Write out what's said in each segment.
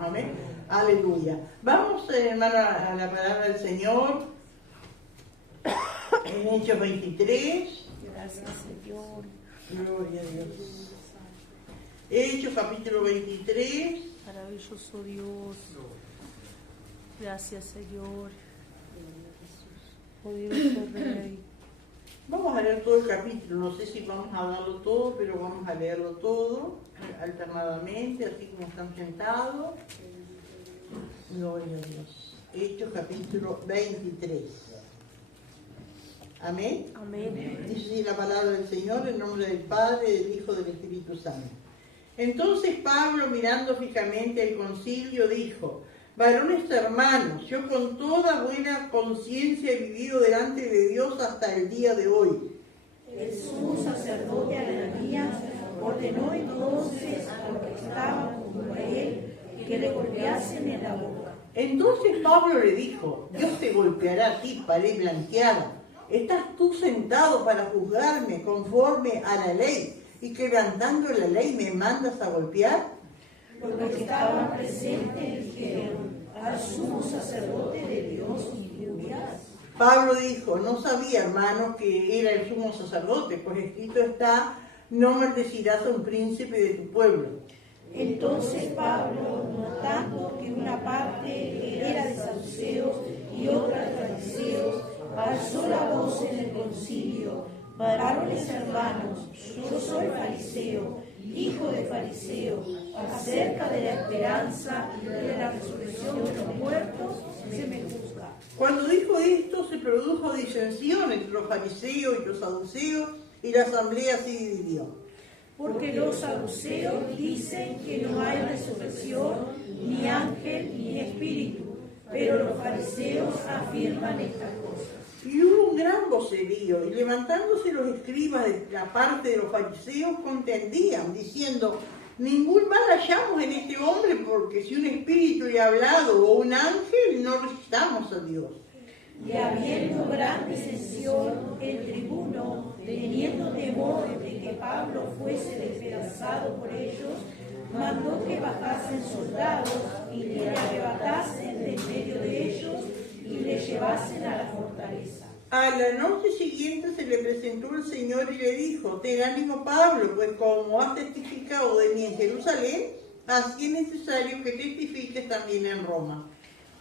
Amén. Aleluya. Vamos, hermana, a la palabra del Señor. En Hechos 23. Gracias, Señor. Gloria a Dios. Hechos capítulo 23. Maravilloso Dios. Gracias, Señor. Poderoso Rey. Vamos a leer todo el capítulo. No sé si vamos a darlo todo, pero vamos a leerlo todo alternadamente, así como están sentados. Gloria a Dios. Hechos capítulo 23. Amén. Amén. Dice así la palabra del Señor, en nombre del Padre, del Hijo y del Espíritu Santo. Entonces Pablo, mirando fijamente el concilio, dijo: varones hermanos, yo con toda buena conciencia he vivido delante de Dios hasta el día de hoy. El sumo sacerdote Ananías ordenó entonces a los que estaban junto a él que le golpeasen en la boca. Entonces Pablo le dijo: Dios te golpeará a ti, pared blanqueada. ¿Estás tú sentado para juzgarme conforme a la ley y quebrantando la ley me mandas a golpear? Los que estaban presentes dijeron: al sumo sacerdote de Dios injurias. Pablo dijo: no sabía, hermano, que era el sumo sacerdote, pues escrito está: no maldecirás a un príncipe de tu pueblo. Entonces Pablo, notando que una parte era de saduceos y otra de fariseos, alzó la voz en el concilio: varones hermanos, yo soy fariseo, hijo de fariseo, acerca de la esperanza y de la resurrección de los muertos se me juzga. Cuando dijo esto, se produjo disensión entre los fariseos y los saduceos, y la asamblea se dividió. Porque los saduceos dicen que no hay resurrección, ni ángel, ni espíritu, pero los fariseos afirman estas cosas. Y hubo un gran vocerío, y levantándose los escribas de la parte de los fariseos, contendían, diciendo: ningún mal hallamos en este hombre, porque si un espíritu le ha hablado o un ángel, no resistamos a Dios. Y habiendo gran disensión, el tribuno, teniendo temor de que Pablo fuese despedazado por ellos, mandó que bajasen soldados y le arrebatasen de en medio de ellos y le llevasen a la fortaleza. A la noche siguiente se le presentó el Señor y le dijo: ten ánimo, Pablo, pues como has testificado de mí en Jerusalén, así es necesario que testifiques también en Roma.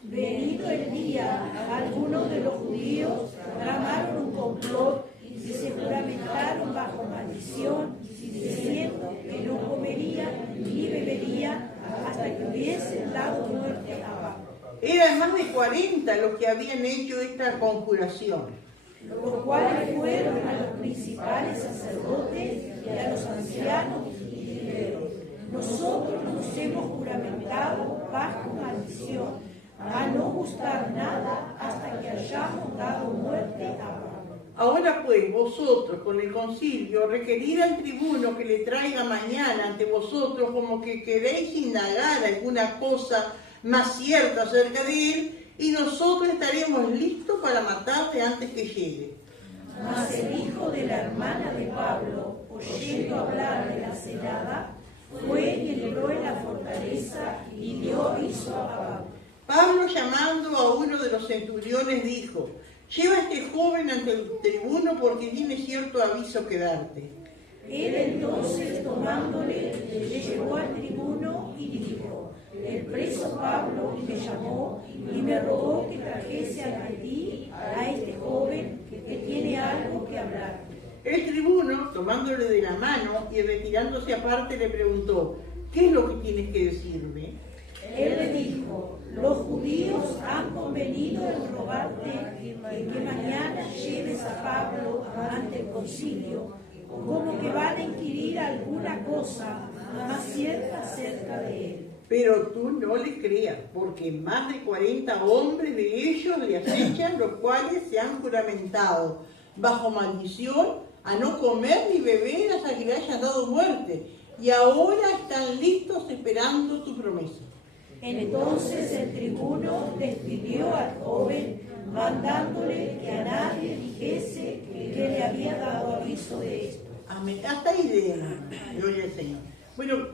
Venido el día, algunos de los judíos tramaron un complot y se juramentaron bajo maldición, diciendo que no comerían ni beberían hasta que hubiesen dado muerte a Pablo. Eran más de 40 los que habían hecho esta conjuración. Los cuales fueron a los principales sacerdotes y a los ancianos y dijeron: nosotros nos hemos juramentado bajo maldición a no gustar nada hasta que hayamos dado muerte a Pablo. Ahora pues, vosotros con el concilio requerid al tribuno que le traiga mañana ante vosotros, como que queréis indagar alguna cosa más cierta acerca de él, y nosotros estaremos listos para matarle antes que llegue. Mas el hijo de la hermana de Pablo, oyendo hablar de la celada, fue y entró en la fortaleza y dio aviso a Pablo. Pablo, llamando a uno de los centuriones, dijo: lleva a este joven ante el tribuno, porque tiene cierto aviso que darte. Él entonces, tomándole, le llevó al tribuno y dijo: el preso Pablo me llamó y me rogó que trajese ante ti a este joven que tiene algo que hablar. El tribuno, tomándole de la mano y retirándose aparte, le preguntó: ¿qué es lo que tienes que decirme? Él le dijo: los judíos han convenido en rogarte que mañana lleves a Pablo ante el concilio, como que van a inquirir alguna cosa más cierta acerca de él. Pero tú no le creas, porque más de 40 hombres de ellos le acechan, los cuales se han juramentado bajo maldición a no comer ni beber hasta que le hayan dado muerte, y ahora están listos esperando tu promesa. Entonces el tribuno despidió al joven, mandándole que a nadie dijese que le había dado aviso de esto. Amén. Hasta ahí de gloria al Señor. Bueno,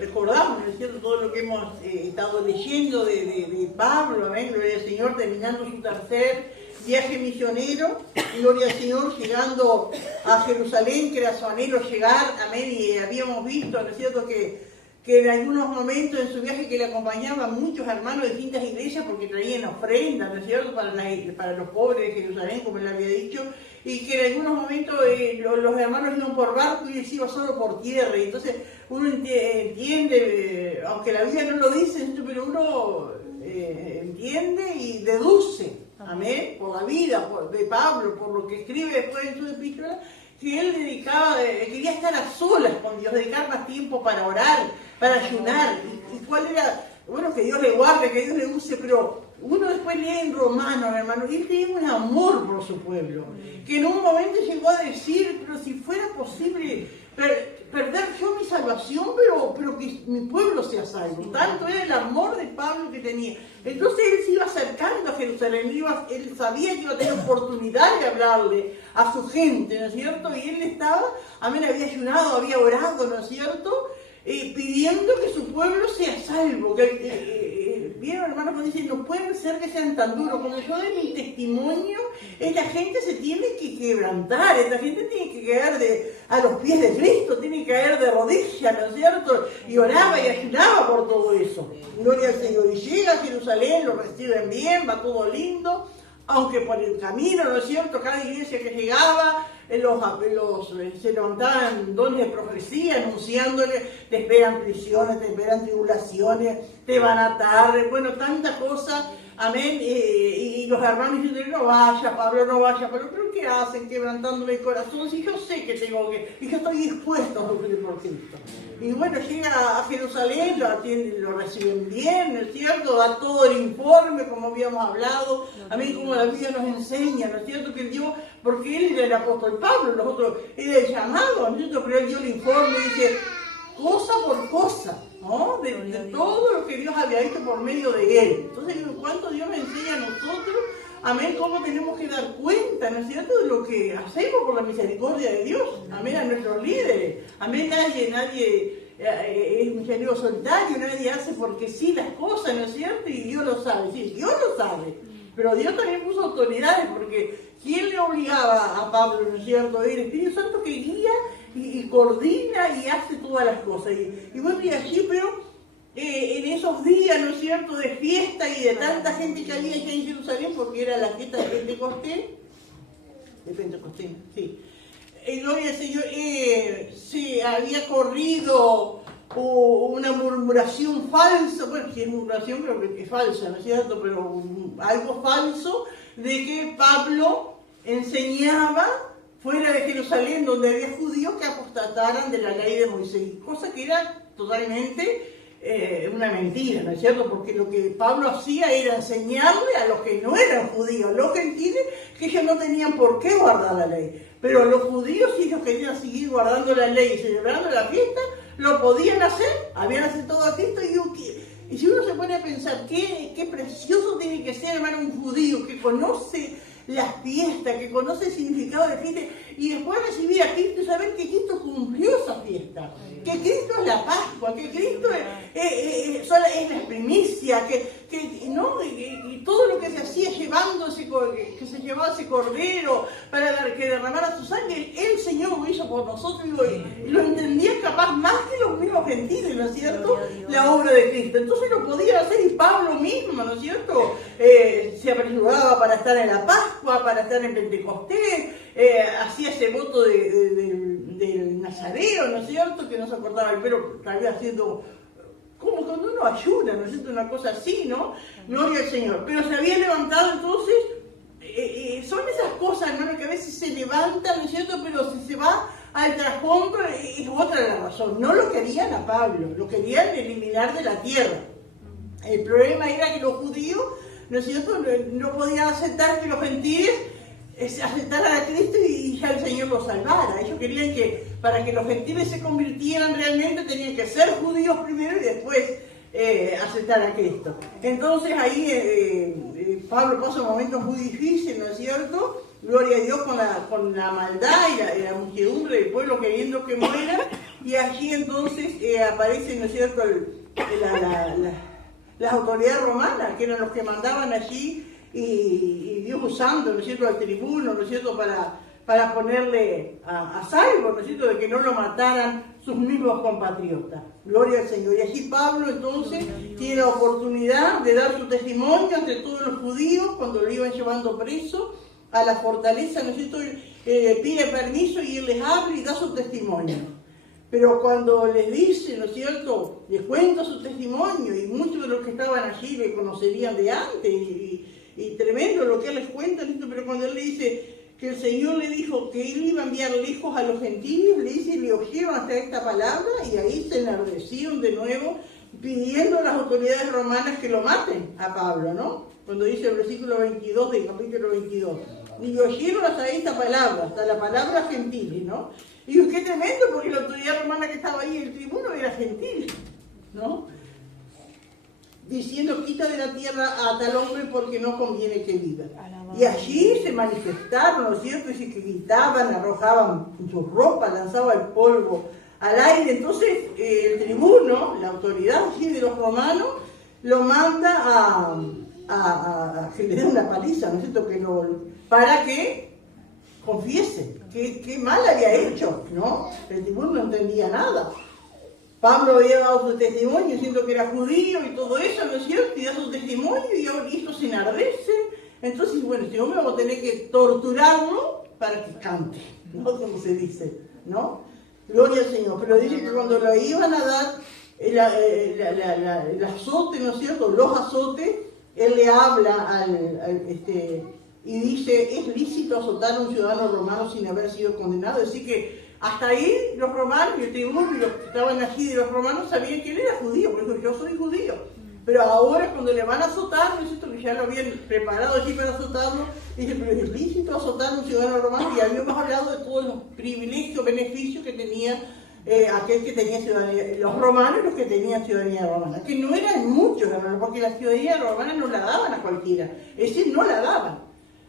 recordamos, ¿no es cierto?, todo lo que hemos estado leyendo de Pablo, amén, gloria al Señor, terminando su tercer viaje misionero, gloria al Señor, llegando a Jerusalén, que era su anhelo llegar, amén, y habíamos visto, ¿no es cierto?, que en algunos momentos en su viaje que le acompañaban muchos hermanos de distintas iglesias porque traían ofrendas, ¿no es cierto?, para los pobres de Jerusalén, como él había dicho, y que en algunos momentos los hermanos iban por barco y él iba solo por tierra, y entonces uno entiende, aunque la Biblia no lo dice, pero uno entiende y deduce, amén, por la vida de Pablo, por lo que escribe después en su epístola, que él quería estar a solas con Dios, dedicar más tiempo para orar, para ayunar, y cuál era, bueno, que Dios le guarde, que Dios le use, pero uno después lee en Romanos, hermano, y él tenía un amor por su pueblo, que en un momento llegó a decir, pero si fuera posible perder yo mi salvación, pero que mi pueblo sea salvo. Tanto era el amor de Pablo que tenía. Entonces él se iba acercando a Jerusalén, él sabía que iba a tener oportunidad de hablarle a su gente, ¿no es cierto? Y él estaba, amén, había ayunado, había orado, ¿no es cierto?, pidiendo que su pueblo sea salvo. Vieron, hermanos, cuando dicen, no pueden ser que sean tan duros. Cuando yo doy mi testimonio, esta gente se tiene que quebrantar, esta gente tiene que caer a los pies de Cristo, tiene que caer de rodillas, ¿no es cierto? Y oraba y ayunaba por todo eso. Gloria al Señor. Y llega a Jerusalén, lo reciben bien, va todo lindo, aunque por el camino, ¿no es cierto?, cada iglesia que llegaba, se levantaban dones de profecía, anunciándole, te esperan prisiones, te esperan tribulaciones, te van a atar, bueno, tantas cosas, amén, y los hermanos dicen, no vaya, Pablo, no vaya, pero ¿qué hacen quebrantándome el corazón? Si yo sé que tengo y yo estoy dispuesto a sufrir por Cristo. Y bueno, llega a Jerusalén, lo reciben bien, ¿no es cierto?, da todo el informe, como habíamos hablado, amén, como la Biblia nos enseña, ¿no es cierto?, que Dios, porque él era el apóstol Pablo, nosotros, era el llamado, ¿no es cierto?, pero él dio el informe y dice, cosa por cosa, ¿no?, de todo lo que Dios había hecho por medio de él. Entonces, ¿cuánto Dios nos enseña a nosotros? Amén, cómo tenemos que dar cuenta, ¿no es cierto?, de lo que hacemos por la misericordia de Dios, amén, a nuestros líderes, amén, nadie es un genio solitario, nadie hace porque sí las cosas, ¿no es cierto?, y Dios lo sabe, sí, Dios lo sabe, pero Dios también puso autoridades, porque ¿quién le obligaba a Pablo, ¿no es cierto?, el Espíritu Santo que guía y coordina y hace todas las cosas, y bueno, y allí, pero en esos días, ¿no es cierto?, de fiesta y de tanta gente que había allá en Jerusalén, porque era la fiesta de Pentecostés, sí. Gloria al Señor, se había corrido una murmuración falsa, bueno, si es murmuración creo que es falsa, ¿no es cierto?, pero algo falso, de que Pablo enseñaba fuera de Jerusalén, donde había judíos que apostataran de la ley de Moisés, cosa que era totalmente una mentira, ¿no es cierto?, porque lo que Pablo hacía era enseñarle a los que no eran judíos, los gentiles, que ellos no tenían por qué guardar la ley, pero los judíos, si ellos querían seguir guardando la ley y celebrando la fiesta, lo podían hacer, habían aceptado a Cristo, y si uno se pone a pensar qué precioso tiene que ser, hermano, un judío que conoce las fiestas, que conoce el significado de fiesta, y después recibir a Cristo y saber que Cristo cumplió esa fiesta, que Cristo es la Pascua, que Cristo es la primicia, y todo lo que se hacía que se llevaba ese cordero para que derramara su sangre, el Señor lo hizo por nosotros, y lo entendía capaz más que los mismos gentiles, ¿no es cierto?, la obra de Cristo. Entonces lo podía hacer, y Pablo mismo, ¿no es cierto?, se apresuraba para estar en la Pascua, para estar en Pentecostés, hacía ese voto del Nazareo, ¿no es cierto?, que no se cortaba el pelo, estaría haciendo como cuando uno ayuna, ¿no es cierto?, una cosa así, ¿no? Gloria al Señor. Pero se había levantado entonces, son esas cosas, hermano, que a veces se levantan, ¿no es cierto?, pero si se va al trasfondo es otra la razón. No lo querían a Pablo, lo querían eliminar de la tierra. El problema era que los judíos, ¿no es cierto?, no podían aceptar que los gentiles aceptaran a Cristo y ya el Señor los salvara. Ellos querían que para que los gentiles se convirtieran realmente tenían que ser judíos primero y después aceptar a Cristo. Entonces ahí Pablo pasa momentos muy difíciles, ¿no es cierto? Gloria a Dios, con la maldad y la muchedumbre del pueblo queriendo que muera, Y allí entonces aparecen, ¿no es cierto?, las autoridades romanas, que eran los que mandaban allí, y Dios usando, ¿no es cierto?, al tribuno, ¿no es cierto?, para ponerle a salvo, ¿no es cierto?, de que no lo mataran sus mismos compatriotas. Gloria al Señor. Y allí Pablo entonces tiene la oportunidad de dar su testimonio ante todos los judíos cuando lo iban llevando preso a la fortaleza, ¿no es cierto?, pide permiso y él les habla y da su testimonio. Pero cuando les dice, ¿no es cierto?, les cuenta su testimonio, y muchos de los que estaban allí le conocerían de antes, y tremendo lo que él les cuenta, ¿no? Pero cuando él le dice que el Señor le dijo que él iba a enviar lejos a los gentiles, le dice, y le oyeron hasta esta palabra, y ahí se enardecieron de nuevo, pidiendo a las autoridades romanas que lo maten a Pablo, ¿no? Cuando dice el versículo 22 del capítulo 22. Y le oyeron hasta esta palabra, hasta la palabra gentiles, ¿no? Y digo, qué tremendo, porque la autoridad romana que estaba ahí, el tribuno, era gentil, ¿no? Diciendo, quita de la tierra a tal hombre porque no conviene que viva. Y allí se manifestaron, ¿no es cierto? Y que gritaban, arrojaban sus ropas, lanzaban el polvo al aire. Entonces el tribuno, la autoridad allí de los romanos, lo manda a que le dé una paliza, ¿no es cierto? Para que confiese qué mal había hecho, ¿no? El tribuno no entendía nada. Pablo había dado su testimonio diciendo que era judío y todo eso, ¿no es cierto? Y da su testimonio y esto se enardece. Entonces, bueno, este hombre vamos a tener que torturarlo para que cante, ¿no? Como se dice, ¿no? Gloria al Señor. Pero dice que cuando lo iban a dar el azote, ¿no es cierto?, los azotes, él le habla y dice, es lícito azotar a un ciudadano romano sin haber sido condenado. Es decir que hasta ahí los romanos y el tribuno y los que estaban allí de los romanos sabían que él era judío, por eso yo soy judío. Pero ahora cuando le van a azotar, ¿no es cierto?, que ya lo habían preparado allí para azotarlo, dice, pero es lícito azotar a un ciudadano romano, y habíamos hablado de todos los privilegios, beneficios que tenía aquel que tenía ciudadanía, los romanos y los que tenían ciudadanía romana, que no eran muchos, hermanos, porque la ciudadanía romana no la daban a cualquiera, es decir, no la daban.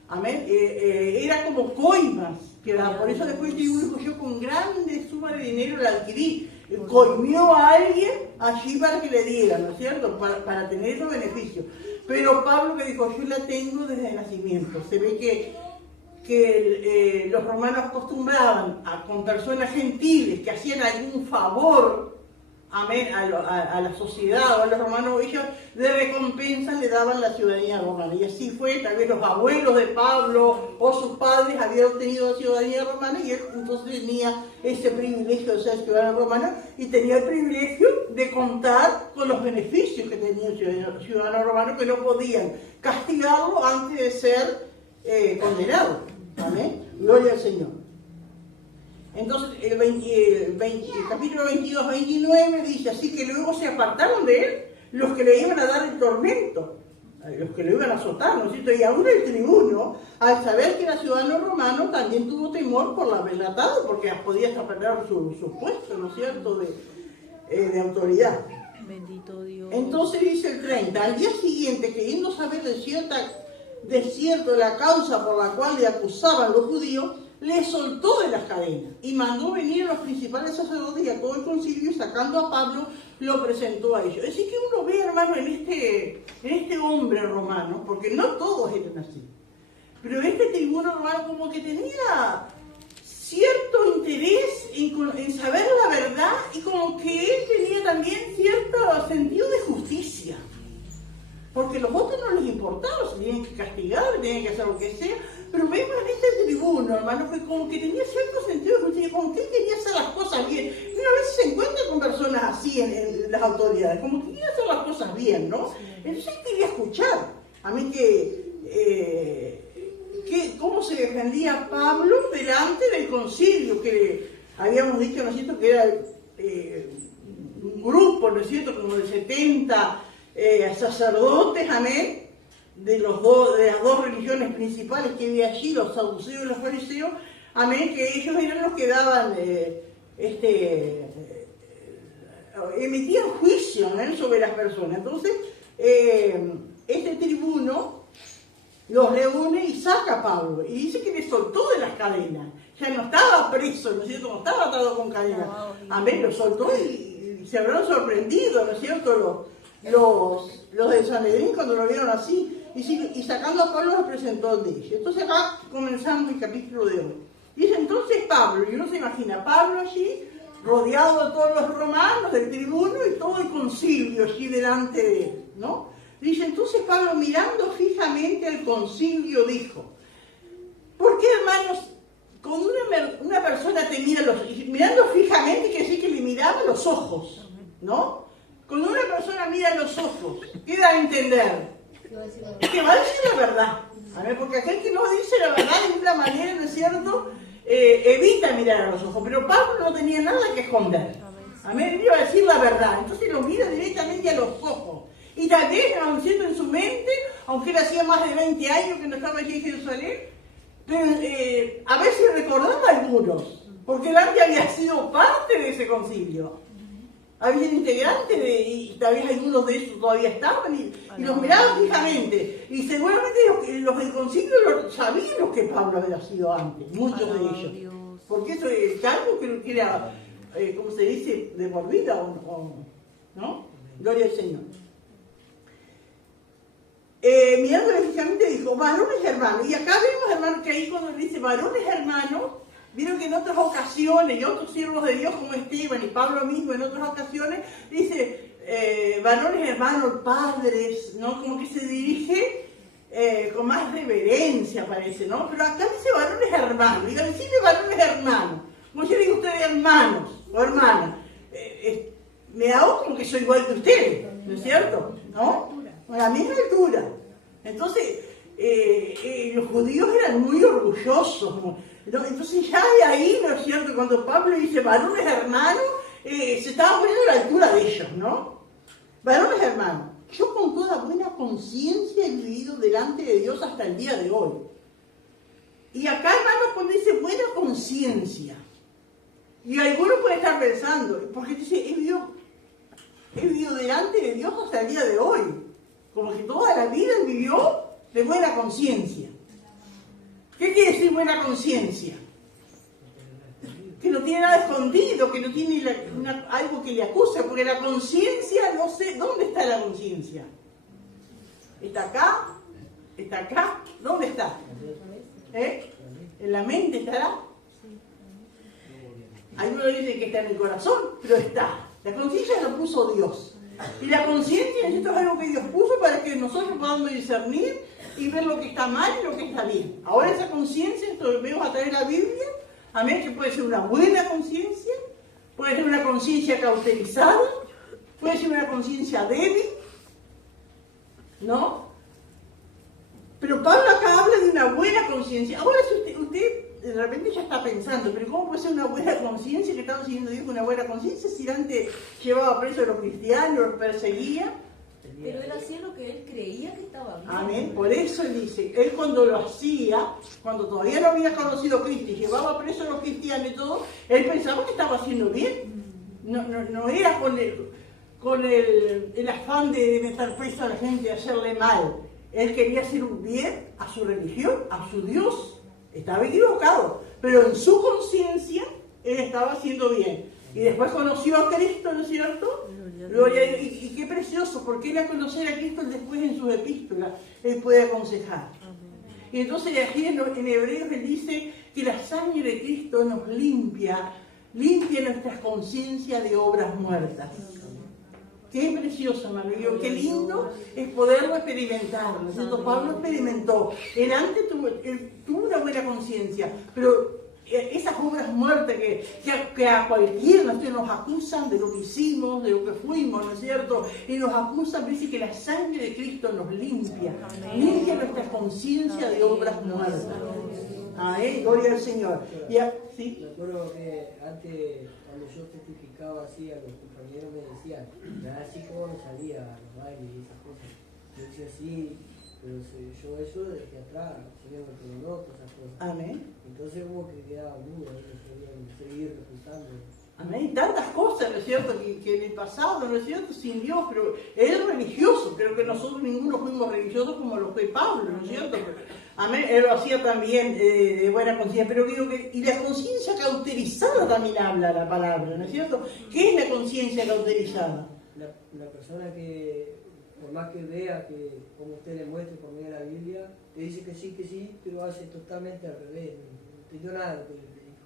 Amén. Era como coimas, que por eso después dijo, yo con grande suma de dinero la adquirí. Coimió a alguien allí para que le dieran, ¿no es cierto?, para tener esos beneficios. Pero Pablo que dijo, yo la tengo desde el nacimiento. Se ve que los romanos acostumbraban con personas gentiles que hacían algún favor, amén, a la sociedad o a los romanos, ellos de recompensa le daban la ciudadanía romana. Y así fue, tal vez los abuelos de Pablo o sus padres habían obtenido la ciudadanía romana, y él entonces tenía ese privilegio de ser ciudadano romano y tenía el privilegio de contar con los beneficios que tenía el ciudadano romano, que no podían castigarlo antes de ser condenado. Amén. Gloria al Señor. Entonces, el capítulo 22-29 dice, así que luego se apartaron de él los que le iban a dar el tormento, los que lo iban a azotar, ¿no es cierto? Y aún el tribuno, al saber que era ciudadano romano, también tuvo temor por haberle atado, porque podía hasta perder su puesto, ¿no es cierto?, de autoridad. Bendito Dios. Entonces dice el 30, al día siguiente, queriendo saber de cierto la causa por la cual le acusaban los judíos, le soltó de las cadenas y mandó venir a los principales sacerdotes y a todo el concilio, y sacando a Pablo lo presentó a ellos. Es decir que uno ve, hermano, en este hombre romano, porque no todos eran así, pero este tribuno romano como que tenía cierto interés en saber la verdad, y como que él tenía también cierto sentido de justicia. Porque los otros no les importaba, se tenían que castigar, tenían que hacer lo que sea, pero vemos en este tribuno, hermano, que como que tenía cierto sentido de justicia, como que él quería hacer las cosas bien. Y una vez se encuentra con personas así en las autoridades, como que quería hacer las cosas bien, ¿no? Entonces él quería escuchar. A mí cómo se defendía Pablo delante del concilio, que habíamos dicho, ¿no es cierto?, que era un grupo, ¿no es cierto?, como de 70 sacerdotes, amén, de las dos religiones principales que había allí, los saduceos y los fariseos, amén, que ellos eran los que daban, emitían juicio, amén, sobre las personas. Entonces, este tribuno los reúne y saca a Pablo, y dice que le soltó de las cadenas. ya no estaba preso, ¿no es cierto? No estaba atado con cadena. Amén, lo soltó y se habrán sorprendido, ¿no es cierto? Los de Sanedrín cuando lo vieron así. Y sacando a Pablo lo presentó de ellos. Entonces acá comenzamos el capítulo de hoy. Dice entonces Pablo, y uno se imagina Pablo allí, rodeado de todos los romanos, del tribuno y todo el concilio allí delante de él, ¿no? Dice entonces Pablo, mirando fijamente al concilio, dijo, ¿por qué, hermanos, cuando una persona te mira mirando fijamente, quiere decir que le miraba los ojos, ¿no? Cuando una persona mira los ojos, ¿qué da a entender? Que va a decir la verdad. A ver, porque aquel que no dice la verdad de ninguna manera, ¿no es cierto? Evita mirar a los ojos. Pero Pablo no tenía nada que esconder. Amén. Él iba a decir la verdad. Entonces lo mira directamente a los ojos. Y tal vez, aun siendo en su mente, aunque él hacía más de 20 años que no estaba allí en Jerusalén, pero a veces recordaba a algunos, porque él antes había sido parte de ese concilio. Había integrantes y tal vez algunos de ellos todavía estaban y los miraban fijamente. Y seguramente los del concilio sabían lo que Pablo había sido antes, muchos de ellos. Dios. Porque eso es algo que era, como se dice, de por vida, ¿no? Gloria al Señor. Mirándole fijamente dijo, varones hermanos. Y acá vemos, hermanos, que ahí cuando dice varones hermanos, vieron que en otras ocasiones, y otros siervos de Dios como Esteban y Pablo mismo en otras ocasiones, dice, varones hermanos, padres, ¿no? Como que se dirige con más reverencia, parece, ¿no? Pero acá dice varones hermanos, digan, decime varones hermanos, como yo digo a ustedes hermanos o hermanas, me hago como que soy igual que ustedes, ¿no es cierto? ¿No? A la misma altura. Entonces, los judíos eran muy orgullosos, ¿no? Entonces ya de ahí, ¿no es cierto? Cuando Pablo dice varones hermanos, se estaba poniendo a la altura de ellos, ¿no? Varones hermanos, yo con toda buena conciencia he vivido delante de Dios hasta el día de hoy. Y acá, hermanos, cuando dice buena conciencia, y algunos pueden estar pensando, porque dice, he vivido delante de Dios hasta el día de hoy. Como que toda la vida él vivió de buena conciencia. ¿Qué quiere decir buena conciencia? Que no tiene nada escondido, que no tiene algo que le acusa, porque la conciencia, no sé, ¿dónde está la conciencia? ¿Está acá? ¿Está acá? ¿Dónde está? ¿En la mente estará? Algunos dicen que está en el corazón, pero está. La conciencia la puso Dios. Y la conciencia, esto es algo que Dios puso para que nosotros podamos discernir y ver lo que está mal y lo que está bien. Ahora esa conciencia, esto lo vemos a través de la Biblia, amén, que puede ser una buena conciencia, puede ser una conciencia cauterizada, puede ser una conciencia débil, ¿no? Pero Pablo acá habla de una buena conciencia. Ahora si usted de repente ya está pensando, pero ¿cómo puede ser una buena conciencia que estamos siguiendo Dios con una buena conciencia si antes llevaba presos a los cristianos, los perseguía? Pero él hacía lo que él creía que estaba bien. Amén. Por eso él dice, él cuando lo hacía, cuando todavía no había conocido a Cristo y llevaba presos a los cristianos y todo, él pensaba que estaba haciendo bien. No era con el afán de meter preso a la gente y hacerle mal. Él quería hacer un bien a su religión, a su Dios. Estaba equivocado, pero en su conciencia él estaba haciendo bien. Y después conoció a Cristo, ¿no es cierto? Gloria, y qué precioso, porque él al conocer a Cristo después en sus epístolas, él puede aconsejar. Y entonces aquí en Hebreos él dice que la sangre de Cristo nos limpia nuestras conciencias de obras muertas. Qué precioso, hermano. Qué lindo es poderlo experimentar, ¿no es cierto? Pablo experimentó. Él antes tuvo una buena conciencia, pero esas obras muertas que a cualquiera nos acusan de lo que hicimos, de lo que fuimos, ¿no es cierto? Y nos acusan, dice que la sangre de Cristo nos limpia nuestra conciencia de obras muertas. Gloria al Señor. ¿Sí? Me acuerdo que antes, cuando yo testificaba así, a los compañeros me decían, así como no salía a los bailes y esas cosas. Yo decía, sí, pero yo eso desde atrás, Señor me perdonó, todas esas cosas. Amén. Entonces hubo que quedaba duda, no podían seguir refutando. Amén. Tantas cosas, ¿no es cierto?, que en el pasado, ¿no es cierto?, sin Dios, pero él es religioso. Creo que nosotros ninguno fuimos religiosos como lo fue Pablo, ¿no es cierto? Amén. Él lo hacía también de buena conciencia, pero digo que, y la conciencia cauterizada también habla la palabra, ¿no es cierto? ¿Qué es la conciencia cauterizada? La persona que, por más que vea que, como usted le muestre por medio de la Biblia, te dice que sí, pero hace totalmente al revés, no entendió nada de lo que le dijo.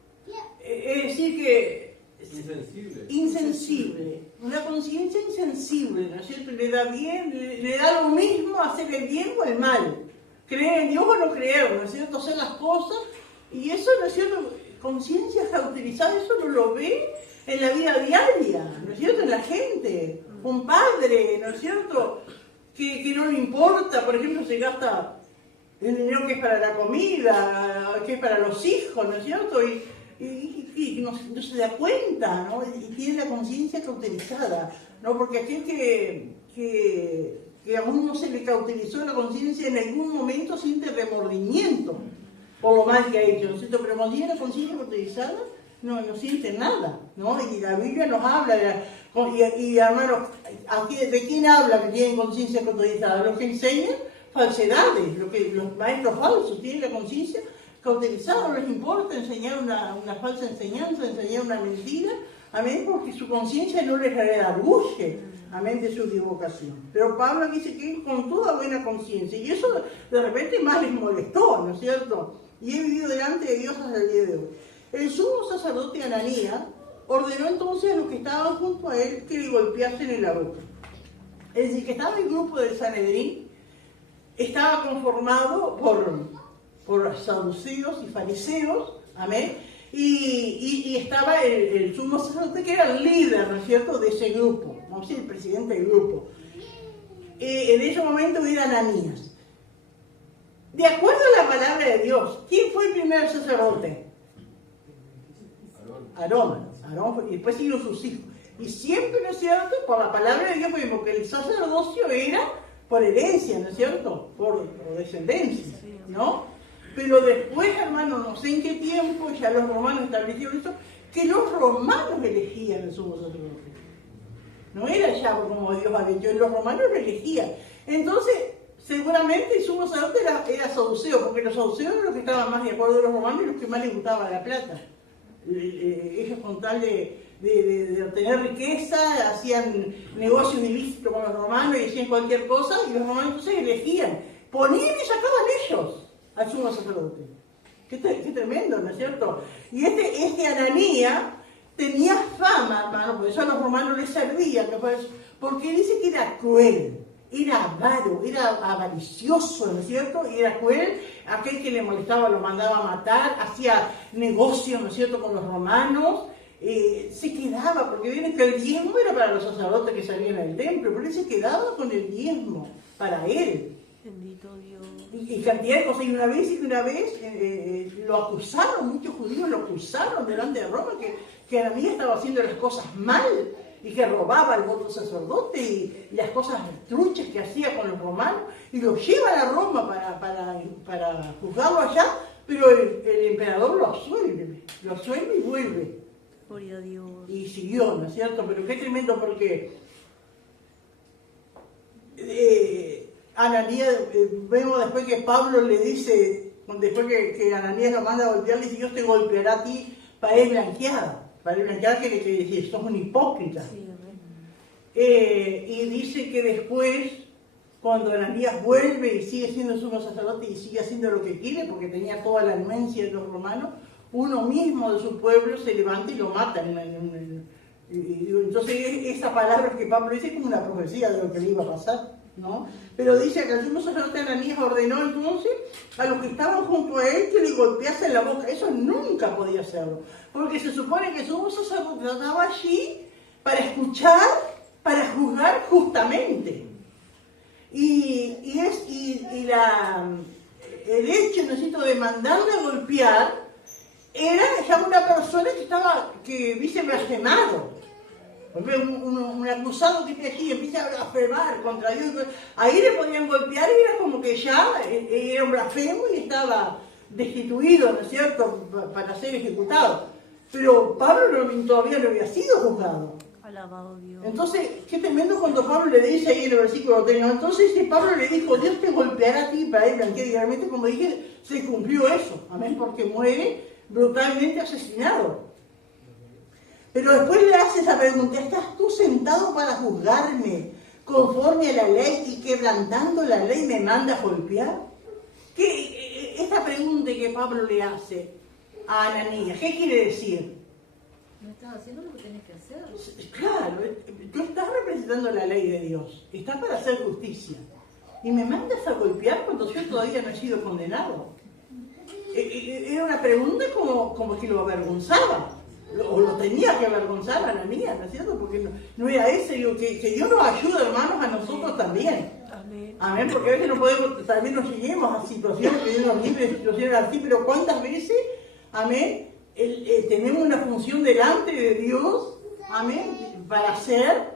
Es decir que... Insensible. Insensible, una conciencia insensible, ¿no es cierto? Le da bien, le da lo mismo hacer el bien o el mal, creer en Dios o no creer, ¿no es cierto? Hacer las cosas, y eso, ¿no es cierto? Conciencia cauterizada, eso no lo ve en la vida diaria, ¿no es cierto? En la gente, un padre, ¿no es cierto? Que no le importa, por ejemplo, se gasta el dinero que es para la comida, que es para los hijos, ¿no es cierto? Y no se da cuenta, ¿no? Y tiene la conciencia cauterizada, ¿no? Porque aquel que aún no se le cauterizó la conciencia, en algún momento siente remordimiento por lo mal que ha hecho, ¿no es cierto? Pero cuando tiene la conciencia cauterizada, no siente nada, ¿no? Y la Biblia nos habla, y hermanos, ¿de quién habla que tienen conciencia cauterizada? Los que enseñan falsedades, los maestros falsos tienen la conciencia cauterizada, no les importa enseñar una falsa enseñanza, enseñar una mentira, amén, porque su conciencia no les redarguye, amén, de su equivocación. Pero Pablo dice que con toda buena conciencia, y eso de repente más les molestó, ¿no es cierto? Y he vivido delante de Dios hasta el día de hoy. El sumo sacerdote Ananías ordenó entonces a los que estaban junto a él que le golpeasen en la boca. Es decir, que estaba el grupo del Sanedrín, estaba conformado por saduceos y fariseos, amén, y estaba el sumo sacerdote que era el líder, ¿no es cierto?, de ese grupo, vamos a decir, el presidente del grupo. En ese momento era Ananías. De acuerdo a la palabra de Dios, ¿quién fue el primer sacerdote? Aarón, y después siguieron sus hijos. Y siempre, ¿no es cierto?, por la palabra de Dios, porque el sacerdocio era por herencia, ¿no es cierto?, por descendencia, ¿no? Pero después, hermanos, no sé en qué tiempo, ya los romanos establecieron eso, que los romanos elegían el sumo sacerdote. No era ya como Dios había dicho, los romanos lo elegían. Entonces, seguramente el sumo sacerdote era saduceo, porque los saduceos eran los que estaban más de acuerdo de los romanos y los que más les gustaba la plata. Ellos con tal de obtener riqueza, hacían negocios ilícitos con los romanos y hacían cualquier cosa, y los romanos entonces elegían, ponían y sacaban ellos al sumo sacerdote. Qué tremendo, ¿no es cierto? Y este Ananías tenía fama, hermano, por eso a los romanos les servía, porque dice que era cruel, era avaro, era avaricioso, ¿no es cierto? Y era cruel, aquel que le molestaba lo mandaba a matar, hacía negocios, ¿no es cierto?, con los romanos, se quedaba, porque viene que el diezmo era para los sacerdotes que salían del templo, pero él se quedaba con el diezmo para él. Bendito Dios. Y cantidad de cosas, y una vez lo acusaron, muchos judíos lo acusaron delante de Roma, que Ananías estaba haciendo las cosas mal, y que robaba el voto sacerdote, y las cosas truchas que hacía con los romanos, y lo llevan a Roma para juzgarlo allá, pero el emperador lo absuelve y vuelve. Gloria a Dios. Y siguió, ¿no es cierto? Pero qué tremendo, porque Ananías, vemos después que Pablo le dice, después que Ananías lo manda a golpear, le dice, Dios te golpeará a ti pared blanqueada. Pared blanqueada quiere decir, sos un hipócrita. Sí, amén. Y dice que después, cuando Ananías vuelve y sigue siendo sumo sacerdote y sigue haciendo lo que quiere, porque tenía toda la anuencia de los romanos, uno mismo de su pueblo se levanta y lo mata. Entonces esa palabra que Pablo dice es como una profecía de lo que le iba a pasar, ¿no? Pero dice que el sumo sacerdote Ananías ordenó entonces a los que estaban junto a él que le golpeasen la boca. Eso nunca podía hacerlo, porque se supone que el sumo sacerdote estaba allí para escuchar, para juzgar justamente. El hecho, necesito, de mandarle a golpear era ya una persona que hubiese blasfemado. Un acusado que esté aquí empieza a blasfemar contra Dios, ahí le podían golpear y era como que ya era un blasfemo y estaba destituido, ¿no es cierto?, para ser ejecutado. Pero Pablo todavía no había sido juzgado. Alabado Dios. Entonces, qué tremendo cuando Pablo le dice ahí en el versículo 3, ¿no? Entonces Pablo le dijo, Dios te golpeará a ti para ir blanquear. Y realmente, como dije, se cumplió eso. Amén, porque muere brutalmente asesinado. Pero después le hace esa pregunta, ¿estás tú sentado para juzgarme conforme a la ley y quebrantando la ley me mandas golpear? Esta pregunta que Pablo le hace a Ananías, ¿qué quiere decir? No estás haciendo lo que tienes que hacer. Claro, tú estás representando la ley de Dios, estás para hacer justicia. Y me mandas a golpear cuando yo todavía no he sido condenado. Era una pregunta como que lo avergonzaba, o lo tenía que avergonzar a Ananías, ¿no es cierto? Porque no era ese, digo, que Dios nos ayude, hermanos, a nosotros también. Amén. Amén, porque a veces no podemos, también nos lleguemos a situaciones, que Dios nos libre de situaciones así, pero ¿cuántas veces, amén, tenemos una función delante de Dios, amén, para hacer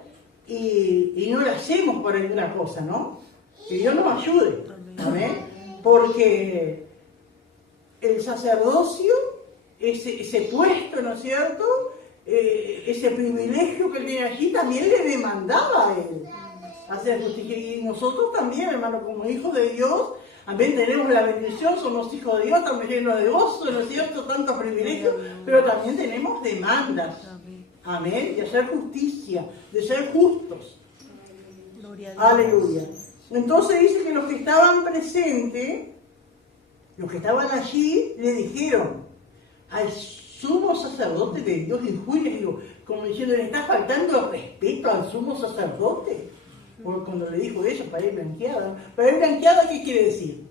y no la hacemos por alguna cosa, ¿no? Que Dios nos ayude, amén, porque el sacerdocio, ese puesto, ¿no es cierto?, ese privilegio que él tiene allí, también le demandaba a él hacer justicia. Y nosotros también, hermano, como hijos de Dios, amén, tenemos la bendición, somos hijos de Dios, estamos llenos de gozo, ¿no es cierto?, tantos privilegios, pero también tenemos demandas, amén, de hacer justicia, de ser justos. Gloria a Dios. Aleluya. Entonces dice que los que estaban presentes, los que estaban allí, le dijeron al sumo sacerdote de Dios injuria, digo, como diciendo, le está faltando respeto al sumo sacerdote. Porque cuando le dijo eso, para ir blanqueada. Para ir blanqueada, ¿qué quiere decir?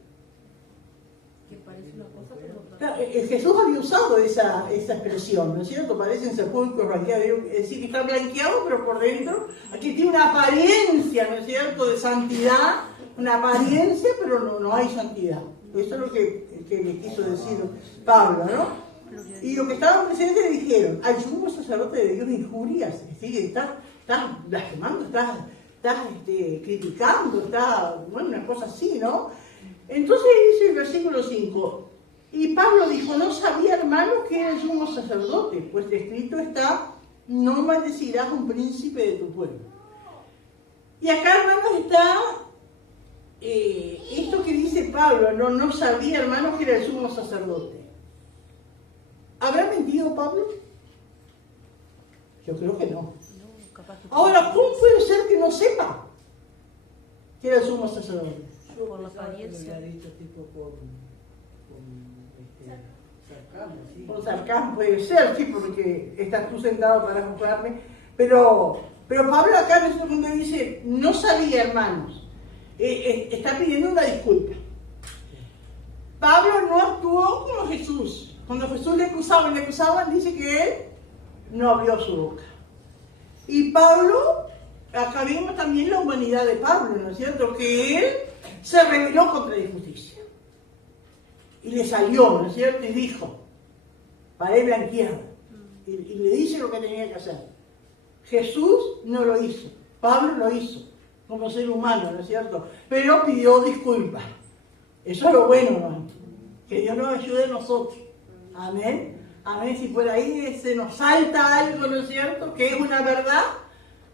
Que parece una cosa, pero otra. Claro, Jesús había usado esa expresión, ¿no es cierto? Parecen sepulcros blanqueados, es decir, que está blanqueado, pero por dentro, aquí tiene una apariencia, ¿no es cierto?, de santidad, una apariencia, pero no hay santidad. Eso es lo que le quiso decir Pablo, ¿no? Y los que estaban presentes le dijeron, al sumo sacerdote de Dios injurias, es decir, estás blasfemando, estás criticando, bueno, una cosa así, ¿no? Entonces dice el versículo 5, y Pablo dijo, no sabía, hermanos, que era el sumo sacerdote, pues escrito está, no maldecirás a un príncipe de tu pueblo. Y acá, hermanos, está esto que dice Pablo, no sabía, hermanos, que era el sumo sacerdote. ¿Habrá mentido Pablo? Yo creo que no. Ahora, ¿cómo puede ser que no sepa que era el sumo sacerdote? Por la apariencia. Lo había dicho tipo con sarcasmo, ¿sí? Por sarcasmo puede ser, sí, porque estás tú sentado para juzgarme. Pero Pablo acá en este punto dice, no sabía, hermanos. Está pidiendo una disculpa. Pablo no actuó como Jesús. Cuando Jesús le acusaban, dice que él no abrió su boca. Y Pablo, acá vemos también la humanidad de Pablo, ¿no es cierto? Que él se rebeló contra la injusticia. Y le salió, ¿no es cierto? Y dijo, para él blanqueada. Y le dice lo que tenía que hacer. Jesús no lo hizo, Pablo lo hizo, como ser humano, ¿no es cierto? Pero pidió disculpas. Eso es lo bueno, hermano. Que Dios nos ayude a nosotros. Amén. Amén. Si por ahí se nos salta algo, ¿no es cierto? Que es una verdad,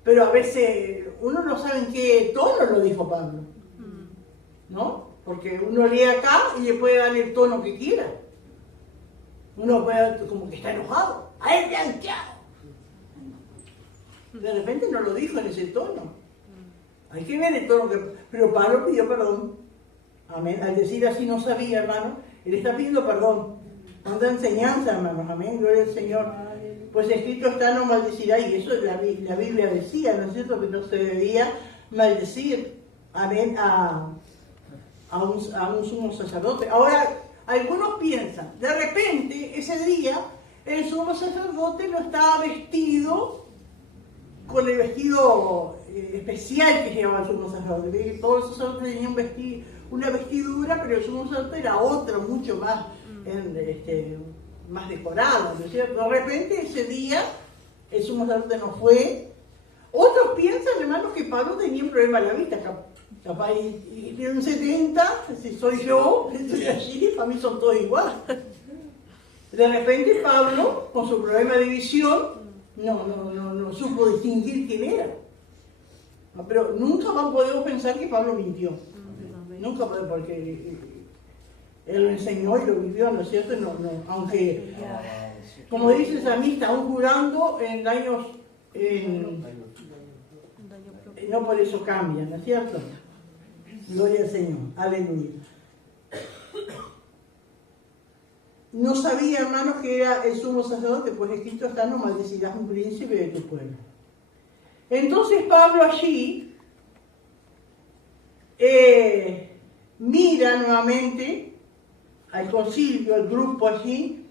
pero a veces uno no sabe en qué tono lo dijo Pablo. ¿No? Porque uno lee acá y le puede dar el tono que quiera. Uno puede, como que está enojado. ¡A él blanqueado! De repente no lo dijo en ese tono. Hay que ver el tono que... Pero Pablo pidió perdón. Amén. Al decir así no sabía, hermano, él está pidiendo perdón. Cuánta enseñanza, hermanos. Amén. Gloria al Señor. Pues escrito está, no maldecirá. Y eso la Biblia decía, ¿no es cierto? Que no se debía maldecir. Amén. A un sumo sacerdote. Ahora, algunos piensan, de repente, ese día, el sumo sacerdote no estaba vestido con el vestido especial que llevaba el sumo sacerdote. Todos los sacerdotes tenían una vestidura, pero el sumo sacerdote era otro, mucho más, más decorado, ¿no es cierto? De repente, ese día, el sumo sacerdote no fue. Otros piensan, hermanos, que Pablo tenía un problema a la vista. Capaz, y tiene un 70, si soy yo, estoy allí, para mí son todos iguales. De repente Pablo, con su problema de visión, no supo distinguir quién era. No, pero nunca podemos pensar que Pablo mintió. Nunca podemos, porque él lo enseñó y lo vivió, ¿no es cierto? Aunque, como dice el salmista, aún jurando en daños, no por eso cambia, ¿no es cierto? Gloria al Señor, aleluya. No sabía, hermanos, que era el sumo sacerdote, pues escrito está: no maldecirás un príncipe de tu pueblo. Entonces Pablo allí mira nuevamente al concilio, al grupo allí,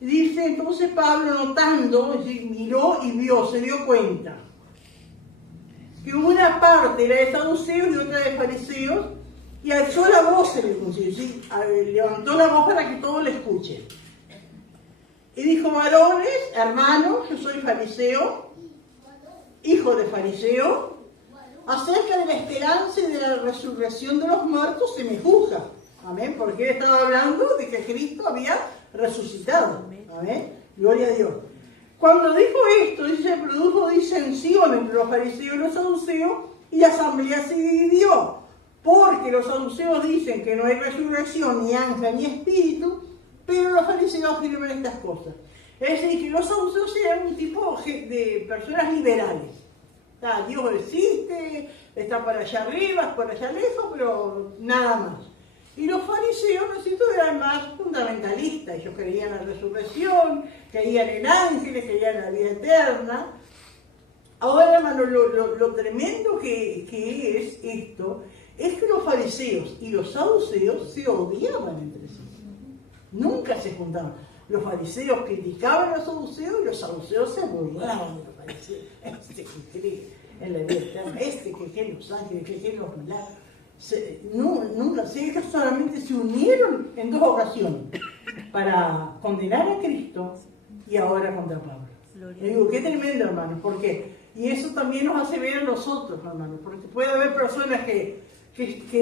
y dice, entonces Pablo notando, es decir, miró y vio, se dio cuenta que una parte era de saduceos y otra de fariseos, y alzó la voz en el concilio, ¿sí? Levantó la voz para que todos le escuchen. Y dijo: varones, hermanos, yo soy fariseo, hijo de fariseo, acerca de la esperanza y de la resurrección de los muertos se me juzga. Amén, porque él estaba hablando de que Cristo había resucitado. Amén, gloria a Dios. Cuando dijo esto, dice, se produjo disensión entre los fariseos y los saduceos, y la asamblea se dividió, porque los saduceos dicen que no hay resurrección, ni ángel, ni espíritu, pero los fariseos afirman estas cosas. Es decir, que los saduceos eran un tipo de personas liberales. Dios existe, está para allá arriba, para allá lejos, pero nada más. Y los fariseos, ¿no es cierto?, eran más fundamentalistas. Ellos creían en la resurrección, creían en ángeles, creían en la vida eterna. Ahora, hermano, lo tremendo que es esto, es que los fariseos y los saduceos se odiaban entre sí. Nunca se juntaban. Los fariseos criticaban a los saduceos y los saduceos se burlaban de los fariseos. Este que cree en la vida eterna, este que cree en los ángeles, que cree en los milagros. Ellos solamente se unieron en 2 ocasiones para condenar a Cristo y ahora contra Pablo. Le digo, qué tremendo, hermanos, porque, y eso también nos hace ver a nosotros, hermanos, porque puede haber personas que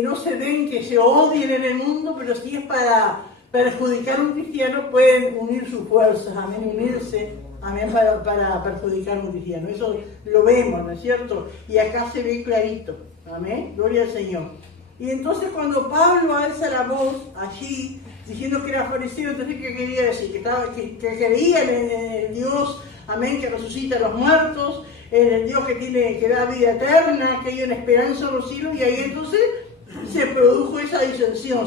no se ven, que se odien en el mundo, pero si es para perjudicar a un cristiano, pueden unir sus fuerzas, amén, unirse, amén, para perjudicar a un cristiano. Eso lo vemos, ¿no es cierto? Y acá se ve clarito, amén, gloria al Señor. Y entonces cuando Pablo alza la voz allí, diciendo que era fariseo, entonces ¿qué quería decir? Que creían en el Dios, amén, que resucita a los muertos, en el Dios que da vida eterna, que hay una esperanza en los cielos, y ahí entonces se produjo esa disensión.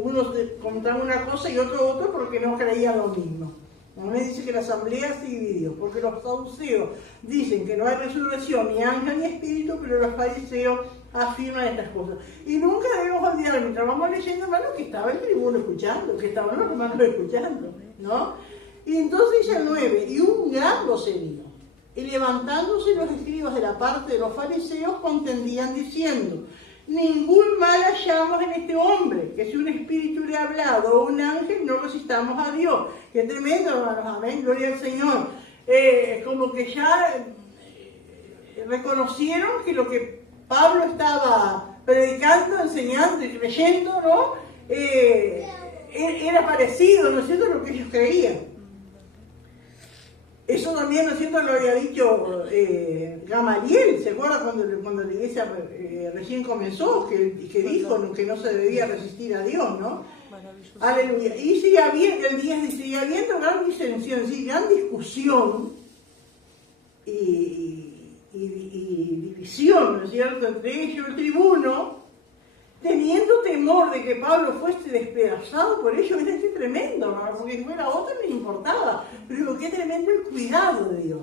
Unos contaban una cosa y otro porque no creían lo mismo. Amén, dice que la asamblea se dividió, porque los saduceos dicen que no hay resurrección, ni ángel, ni espíritu, pero los fariseos afirman estas cosas. Y nunca debemos olvidar, mientras vamos leyendo, hermanos, que estaba el tribuno escuchando, que estaban los hermanos escuchando, ¿no? Y entonces dice el 9, y un gran vocerío, y levantándose los escribas de la parte de los fariseos, contendían diciendo: ningún mal hallamos en este hombre, que si un espíritu le ha hablado o un ángel, no resistamos a Dios. Qué tremendo, hermanos, amén, gloria al Señor. Como que ya reconocieron que lo que Pablo estaba predicando, enseñando y creyendo, ¿no? Era parecido, ¿no es cierto?, a lo que ellos creían. Eso también, ¿no es cierto?, lo había dicho Gamaliel, ¿se acuerda cuando la iglesia recién comenzó? Que dijo que no se debía resistir a Dios, ¿no? Aleluya. Y sigue habiendo gran disensión, es decir, gran discusión y división, ¿no es cierto?, entre ellos, el tribuno, teniendo temor de que Pablo fuese despedazado por ellos. Es tremendo, ¿no? Porque si fuera otro no le importaba, pero qué tremendo el cuidado de Dios.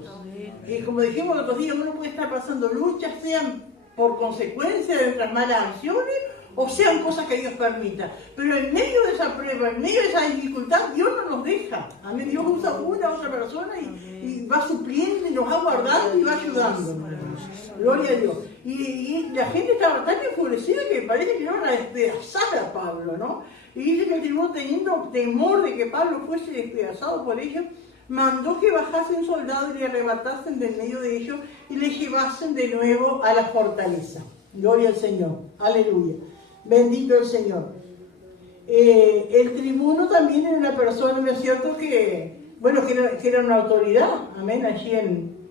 Como dijimos los otros días, uno puede estar pasando luchas, sean por consecuencia de nuestras malas acciones o sean cosas que Dios permita, pero en medio de esa prueba, en medio de esa dificultad, Dios no nos deja. Amén. Dios usa una u otra persona y va supliendo y nos va guardando y va ayudando. Gloria a Dios. Y la gente estaba tan enfurecida que parece que iban a despedazar a Pablo, ¿no? Y dice que el tribuno, teniendo temor de que Pablo fuese despedazado por ellos, mandó que bajasen soldados y le arrebatasen de en medio de ellos y le llevasen de nuevo a la fortaleza. Gloria al Señor. Aleluya. Bendito el Señor. El tribuno también era una persona, ¿no es cierto?, que era una autoridad, amén, allí en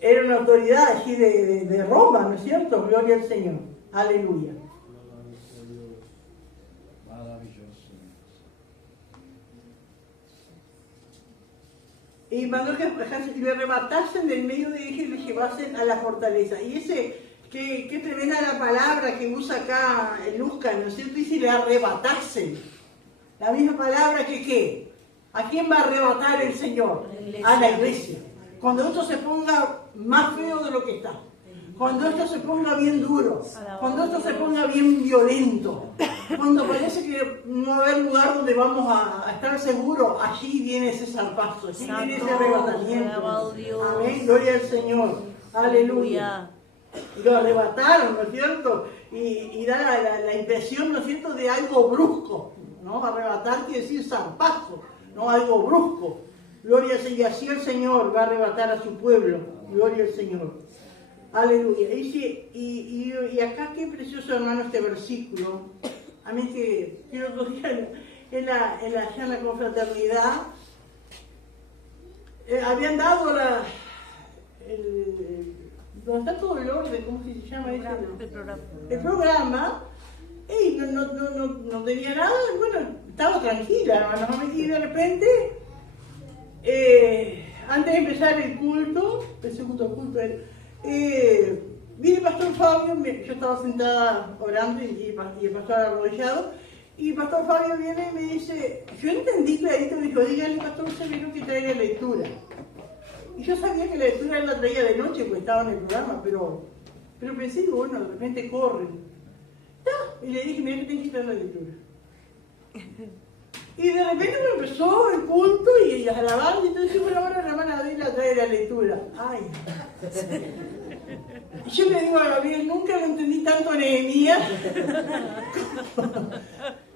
era una autoridad allí de Roma, ¿no es cierto? Gloria al Señor. Aleluya. Maravilloso. Y mandó que le arrebatasen del medio de ellos y le llevasen a la fortaleza. Y qué tremenda la palabra que usa acá en Lucas, ¿no es cierto? Dice le arrebatasen. La misma palabra que ¿qué? ¿A quién va a arrebatar el Señor? A la iglesia. Cuando esto se ponga más feo de lo que está. Cuando esto se ponga bien duro. Cuando esto se ponga bien violento. Cuando parece que no va a haber lugar donde vamos a estar seguros, allí viene ese zarpazo, allí viene ese arrebatamiento. Amén, gloria al Señor. Aleluya. Y lo arrebataron, ¿no es cierto? Y da la impresión, ¿no es cierto?, de algo brusco, ¿no? Arrebatar quiere decir zarpazo, ¿no? Algo brusco. Gloria al Señor. Y así el Señor va a arrebatar a su pueblo. Gloria al Señor. Aleluya. Y acá qué precioso, hermano, este versículo. A mí que el otro día allá en la confraternidad habían dado donde está todo el orden, ¿cómo se llama eso? El programa, y no tenía nada, bueno, estaba tranquila, hermano, y de repente, antes de empezar el culto, el segundo culto, viene el pastor Fabio, yo estaba sentada orando y el pastor arrodillado, y el pastor Fabio viene y me dice, yo entendí clarito, me dijo, dígale pastor Severo que traiga lectura. Y yo sabía que la lectura él la traía de noche porque estaba en el programa, pero pensé, bueno, de repente corren. Y le dije, mira que tenés que traer la lectura. Y de repente me empezó el culto y las alabanzas, y entonces bueno, ahora la hermana Adela trae la lectura. Ay. Y yo le digo a Gabriel, nunca lo entendí tanto a Nehemías.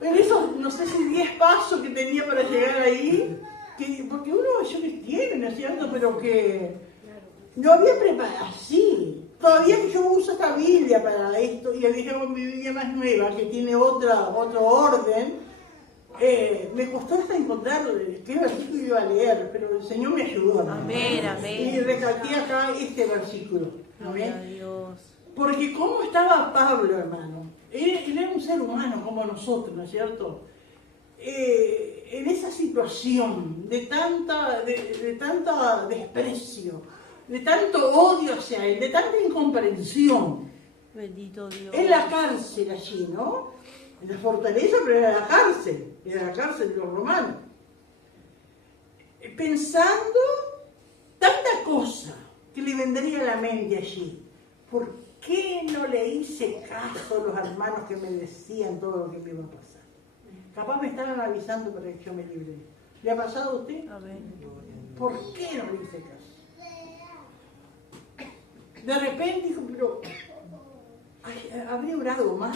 En esos, no sé si 10 pasos que tenía para llegar ahí, porque uno, yo que tiene, ¿no es cierto? Pero que no había preparado así. Todavía que yo uso esta Biblia para esto, y había mi Biblia más nueva, que tiene otro orden, me costó hasta encontrar qué versículo iba a leer, pero el Señor me ayudó. Amén, amén. Y recalqué acá este versículo. Gloria a Dios. Porque cómo estaba Pablo, hermano. Él era un ser humano como nosotros, ¿no es cierto? En esa situación de tanta desprecio, de tanto odio hacia él, de tanta incomprensión. Bendito Dios. En la cárcel allí, ¿no? En la fortaleza, pero era la cárcel de los romanos. Pensando tanta cosa que le vendría a la mente allí. ¿Por qué no le hice caso a los hermanos que me decían todo lo que me iba a pasar? Capaz me estaban avisando para que yo me libre. ¿Le ha pasado a usted? Amén. ¿Por qué no le hice caso? De repente dijo, pero ¿habría orado mal?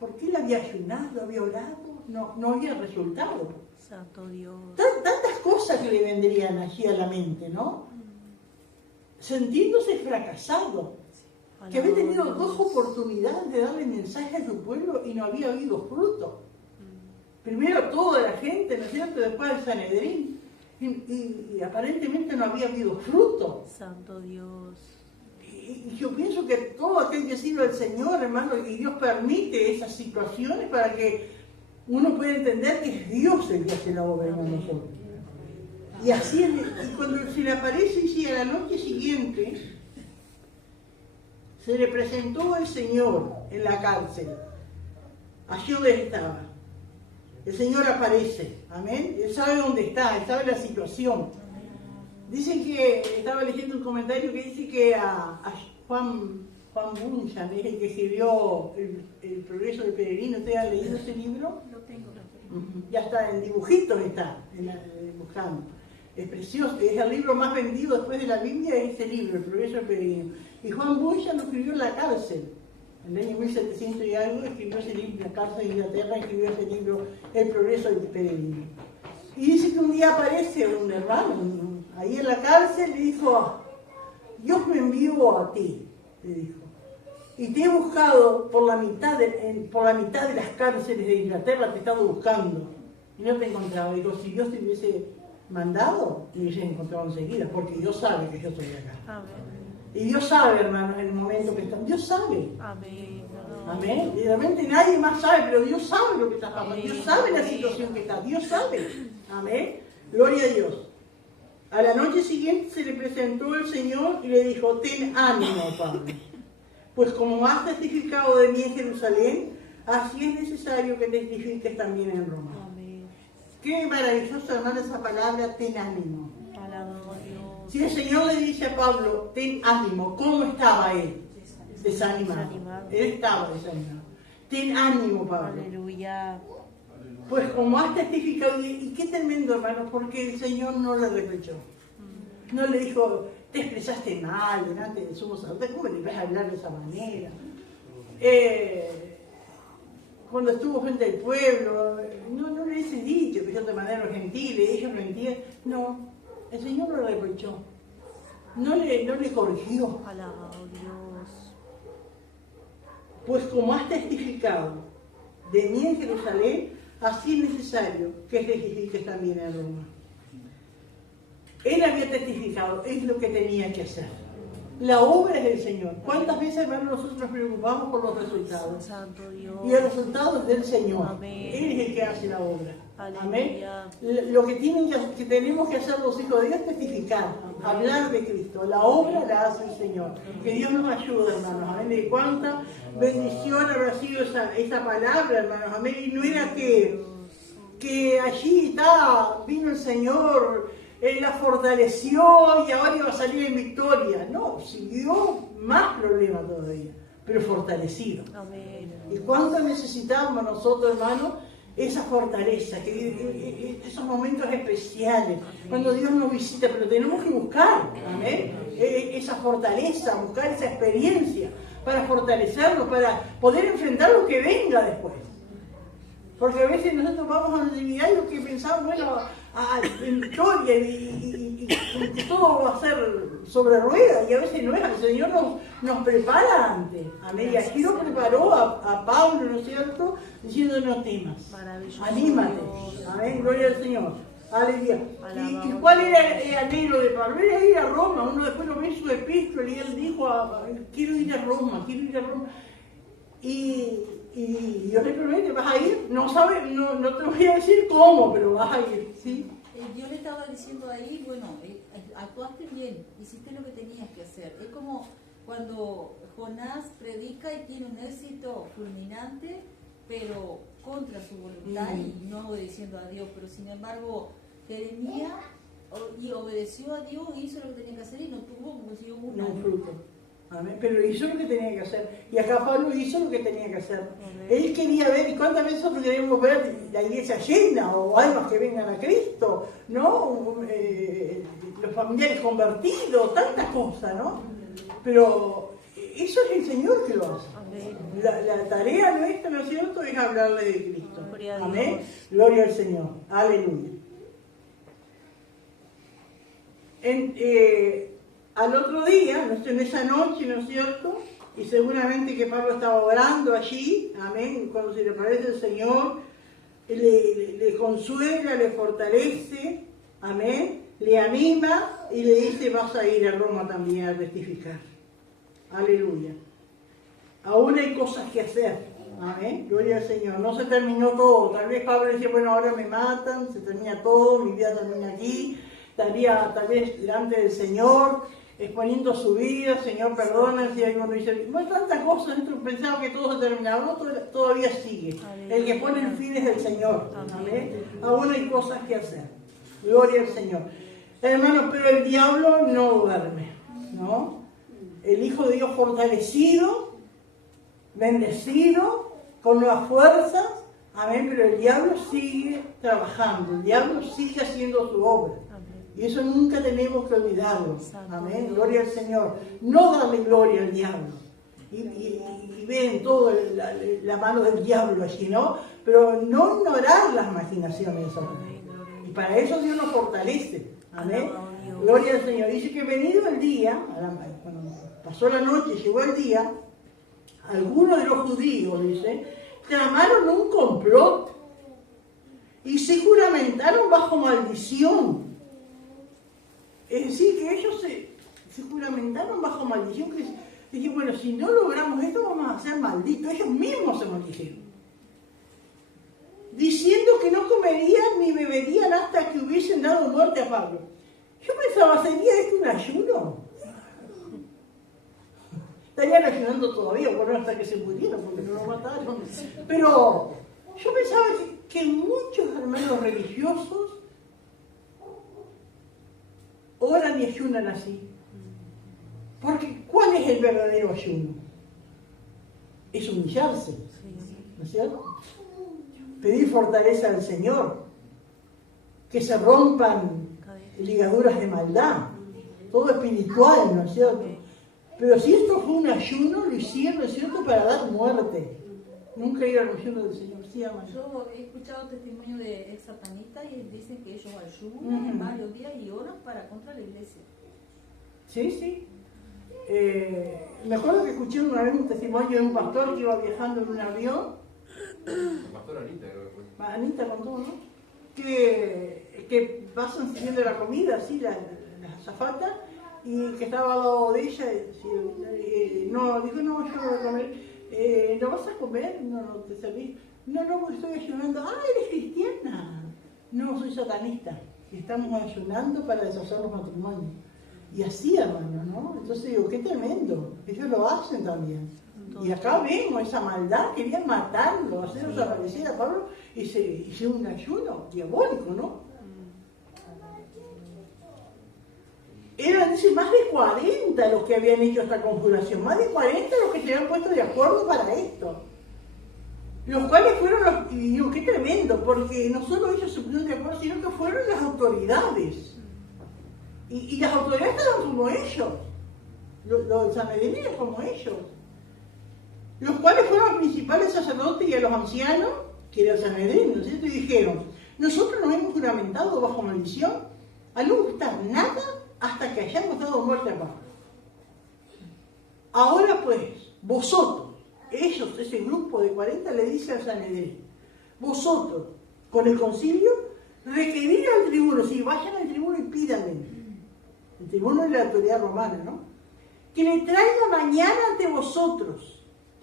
¿Por qué le había ayunado? ¿Había orado? No había resultado. Santo Dios. Tantas cosas que le vendrían allí a la mente, ¿no? Sintiéndose fracasado. Que había tenido 2 oportunidades de darle mensaje a su pueblo y no había habido fruto. Primero toda la gente, ¿no es cierto? Después el Sanedrín. Y aparentemente no había habido fruto. Santo Dios. Y yo pienso que todo aquel que sirve al Señor, hermano, y Dios permite esas situaciones para que uno pueda entender que es Dios el que hace la obra en nosotros. Y así, y cuando se le aparece, y a la noche siguiente, se le presentó el Señor en la cárcel, allí donde estaba. El Señor aparece, amén. Él sabe dónde está, él sabe la situación. Dicen que, estaba leyendo un comentario que dice que a Juan Bunyan, es el que escribió el Progreso del Peregrino. ¿Ustedes han leído ese libro? Lo tengo. Ya está, en dibujitos está, buscando. Es precioso, es el libro más vendido después de la Biblia, es este libro, El Progreso del Peregrino. Y Juan Bunyan lo escribió en la cárcel. En el año 1700 y algo escribió ese libro, en la cárcel de Inglaterra escribió ese libro, El Progreso del Peregrino. Y dice que un día aparece un hermano ahí en la cárcel y dijo, Dios me envió a ti, le dijo. Y te he buscado por la mitad de las cárceles de Inglaterra, te he estado buscando. Y no te encontraba. Digo, si Dios te hubiese mandado, te hubiese encontrado enseguida, porque Dios sabe que yo estoy acá. Amén. Y Dios sabe, hermanos, en el momento que están. Dios sabe. Amén. Amén. Y realmente nadie más sabe, pero Dios sabe lo que está pasando. Dios sabe la situación que está. Dios sabe. Amén. Gloria a Dios. A la noche siguiente se le presentó el Señor y le dijo: ten ánimo, Pablo. Pues como has testificado de mí en Jerusalén, así es necesario que testifiques también en Roma. Amén. Qué maravillosa, hermano, esa palabra, ten ánimo. Alabado a Dios. Si el Señor le dice a Pablo, ten ánimo, ¿cómo estaba él? Desanimado. Él estaba desanimado. Ten ánimo, Pablo. Aleluya. Pues como has testificado, y qué tremendo, hermano, porque el Señor no le reprochó. No le dijo, te expresaste mal delante del sumo sacerdote, ¿cómo le vas a hablar de esa manera? Cuando estuvo frente al pueblo, no le hice dicho que yo de manera gentil, ellos no entienden. No, el Señor no le reprochó. No le corrigió. Alabado Dios. Pues como has testificado de mí en Jerusalén, así es necesario que testifiques también en Roma. Él había testificado, es lo que tenía que hacer. La obra es del Señor. ¿Cuántas veces, hermanos, nosotros nos preocupamos por los resultados? Santo Dios. Y el resultado es del Señor. Amén. Él es el que hace la obra. Amén. Aleluya. Lo que tenemos que hacer los hijos de Dios es testificar, hablar de Cristo. La obra la hace el Señor. Que Dios nos ayude, hermanos. Amén. De cuánta bendición habrá sido esa palabra, hermanos. Amén. Y no era que allí vino el Señor, Él la fortaleció y ahora iba a salir en victoria. No, siguió más problemas todavía, pero fortalecido. Amén. ¿Y cuánto necesitamos nosotros, hermanos? Esa fortaleza, esos momentos especiales, cuando Dios nos visita, pero tenemos que buscar, amén, esa fortaleza, buscar esa experiencia para fortalecernos, para poder enfrentar lo que venga después. Porque a veces nosotros vamos a la divinidad y lo que pensamos, bueno, en victoria y que todo va a ser sobre ruedas, y a veces no es. El Señor nos prepara antes. Amén. Y aquí lo preparó a Pablo, ¿no es cierto? Diciendo: no temas, anímate. Amén. Gloria al Señor. Aleluya. ¿Y cuál era el anhelo de Pablo? Era ir a Roma. Uno después lo ve en su epístola y él dijo: quiero ir a Roma, quiero ir a Roma. Y Dios le promete: vas a ir. No te voy a decir cómo, pero vas a ir, ¿sí? Dios le estaba diciendo ahí, bueno, actuaste bien, hiciste lo que tenías que hacer. Es como cuando Jonás predica y tiene un éxito fulminante, pero contra su voluntad y no obedeciendo a Dios. Pero sin embargo, Jeremías obedeció a Dios, hizo lo que tenía que hacer y no tuvo, consiguió un fruto. Amén. Pero hizo lo que tenía que hacer. Y acá Pablo hizo lo que tenía que hacer. Amén. Él quería ver, y cuántas veces nosotros queremos ver la iglesia llena, o almas que vengan a Cristo, ¿no? Los familiares convertidos, tantas cosas, ¿no? Pero eso es el Señor que lo hace. Amén. La tarea nuestra, ¿no es cierto?, es hablarle de Cristo. Amén. Gloria al Señor. Aleluya. Al otro día, en esa noche, ¿no es cierto? Y seguramente que Pablo estaba orando allí, amén, cuando se le aparece el Señor, le consuela, le fortalece, amén, le anima y le dice: vas a ir a Roma también a testificar. Aleluya. Aún hay cosas que hacer, amén, gloria al Señor. No se terminó todo. Tal vez Pablo decía: bueno, ahora me matan, se termina todo, mi vida termina aquí. Estaría tal vez delante del Señor, exponiendo su vida: Señor, perdona si alguno dice. Bueno, tantas cosas, pensaba que todo se terminaba, no, todavía sigue. Aleluya. El que pone el fin es el Señor. Amén. Aún hay cosas que hacer. Gloria al Señor. Hermanos, pero el diablo no duerme, ¿no? El Hijo de Dios fortalecido, bendecido, con nuevas fuerzas. Amén, pero el diablo sigue trabajando, el diablo sigue haciendo su obra. Y eso nunca tenemos que olvidarlo. Amén. Gloria al Señor. No darle gloria al diablo. Y ven todo la mano del diablo allí, ¿no? Pero no ignorar las maquinaciones de Satanás. Y para eso Dios nos fortalece. Amén. Gloria al Señor. Dice que venido el día, cuando pasó la noche, llegó el día, algunos de los judíos, dice, tramaron un complot y se juramentaron bajo maldición. Es decir, que ellos se juramentaron bajo maldición. Dije, bueno, si no logramos esto, vamos a ser malditos. Ellos mismos se maldicieron. Diciendo que no comerían ni beberían hasta que hubiesen dado muerte a Pablo. Yo pensaba, ¿sería esto un ayuno? Estarían ayunando todavía, bueno, hasta que se murieron, porque no lo mataron. Pero yo pensaba que muchos hermanos religiosos oran y ayunan así. Porque ¿cuál es el verdadero ayuno? Es humillarse, ¿no es cierto? Pedir fortaleza al Señor, que se rompan ligaduras de maldad, todo espiritual, ¿no es cierto? Pero si esto fue un ayuno, lo hicieron, ¿no es cierto?, para dar muerte. Nunca ir al ayuno del Señor. Sí, Amaya. Yo he escuchado testimonio de ex satanistas y dicen que ellos ayunan varios días y oran para contra la iglesia. Sí, sí. Me acuerdo que escuché una vez un testimonio de un pastor que iba viajando en un avión. La pastora Anita, creo que fue. Anita contó, ¿no? Que pasan sirviendo la comida, así, la azafata, y que estaba al lado de ella, no, dijo, no, yo no voy a comer. ¿No vas a comer? No, no te servís. No, porque estoy ayunando. Ah, eres cristiana. No, soy satanista. Estamos ayunando para deshacer los matrimonios. Y así, hermano, ¿no? Entonces digo, qué tremendo. Ellos lo hacen también. Y acá vemos esa maldad, querían matarlo, hacer desaparecer a Pablo, y se hizo un ayuno diabólico, ¿no? Eran, dice, más de 40 los que habían hecho esta conjuración, más de 40 los que se habían puesto de acuerdo para esto. Los cuales fueron los, y digo, qué tremendo, porque no solo ellos se pusieron de acuerdo, sino que fueron las autoridades. Y las autoridades estaban como ellos. Los sanhedrín como ellos. Los cuales fueron los principales sacerdotes y a los ancianos, que era el Sanedrín, ¿no es cierto? Y dijeron, nosotros nos hemos juramentado bajo maldición a no gustar nada hasta que hayamos dado muerte a Pablo. Ahora pues, vosotros, ellos, ese grupo de 40, le dice al Sanedrín, vosotros, con el concilio, requerir al tribuno, si vayan al tribuno y pídanle, el tribuno es la autoridad romana, ¿no? Que le traiga mañana ante vosotros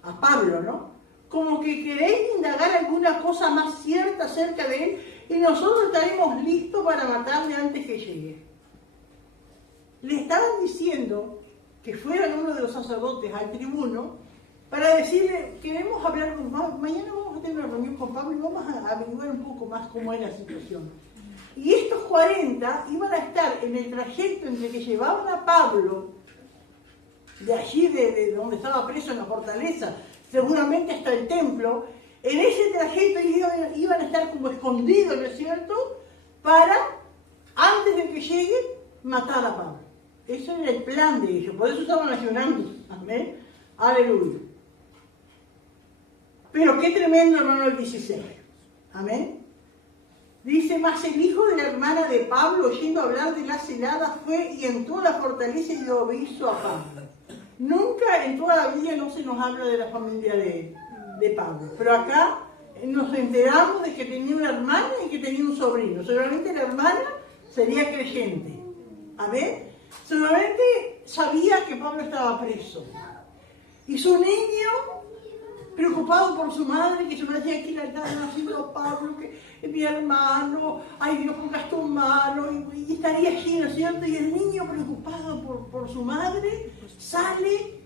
a Pablo, ¿no? Como que queréis indagar alguna cosa más cierta acerca de él y nosotros estaremos listos para matarle antes que llegue. Le estaban diciendo que fueran uno de los sacerdotes al tribuno para decirle, queremos hablar con Pablo, mañana vamos a tener una reunión con Pablo y vamos a averiguar un poco más cómo es la situación. Y estos 40 iban a estar en el trayecto entre que llevaban a Pablo de allí, de donde estaba preso en la fortaleza, seguramente hasta el templo. En ese trayecto iban a estar como escondidos, ¿no es cierto?, para, antes de que lleguen, matar a Pablo. Ese era el plan de ellos, por eso estaban ayunando. Amén. Aleluya. Pero qué tremendo, hermano, el 16. Amén. Dice, mas el hijo de la hermana de Pablo, oyendo hablar de la celada, fue y entró a la fortaleza y dio aviso a Pablo. Nunca en toda la Biblia no se nos habla de la familia de Pablo, pero acá nos enteramos de que tenía una hermana y que tenía un sobrino. Seguramente la hermana sería creyente. Amén. Seguramente sabía que Pablo estaba preso. Y su niño, preocupado por su madre, que su madre decía que le estaban haciendo a Pablo, que mi hermano, ay Dios, pongas tu mano, y estaría allí, ¿no es cierto? Y el niño, preocupado por su madre, sale,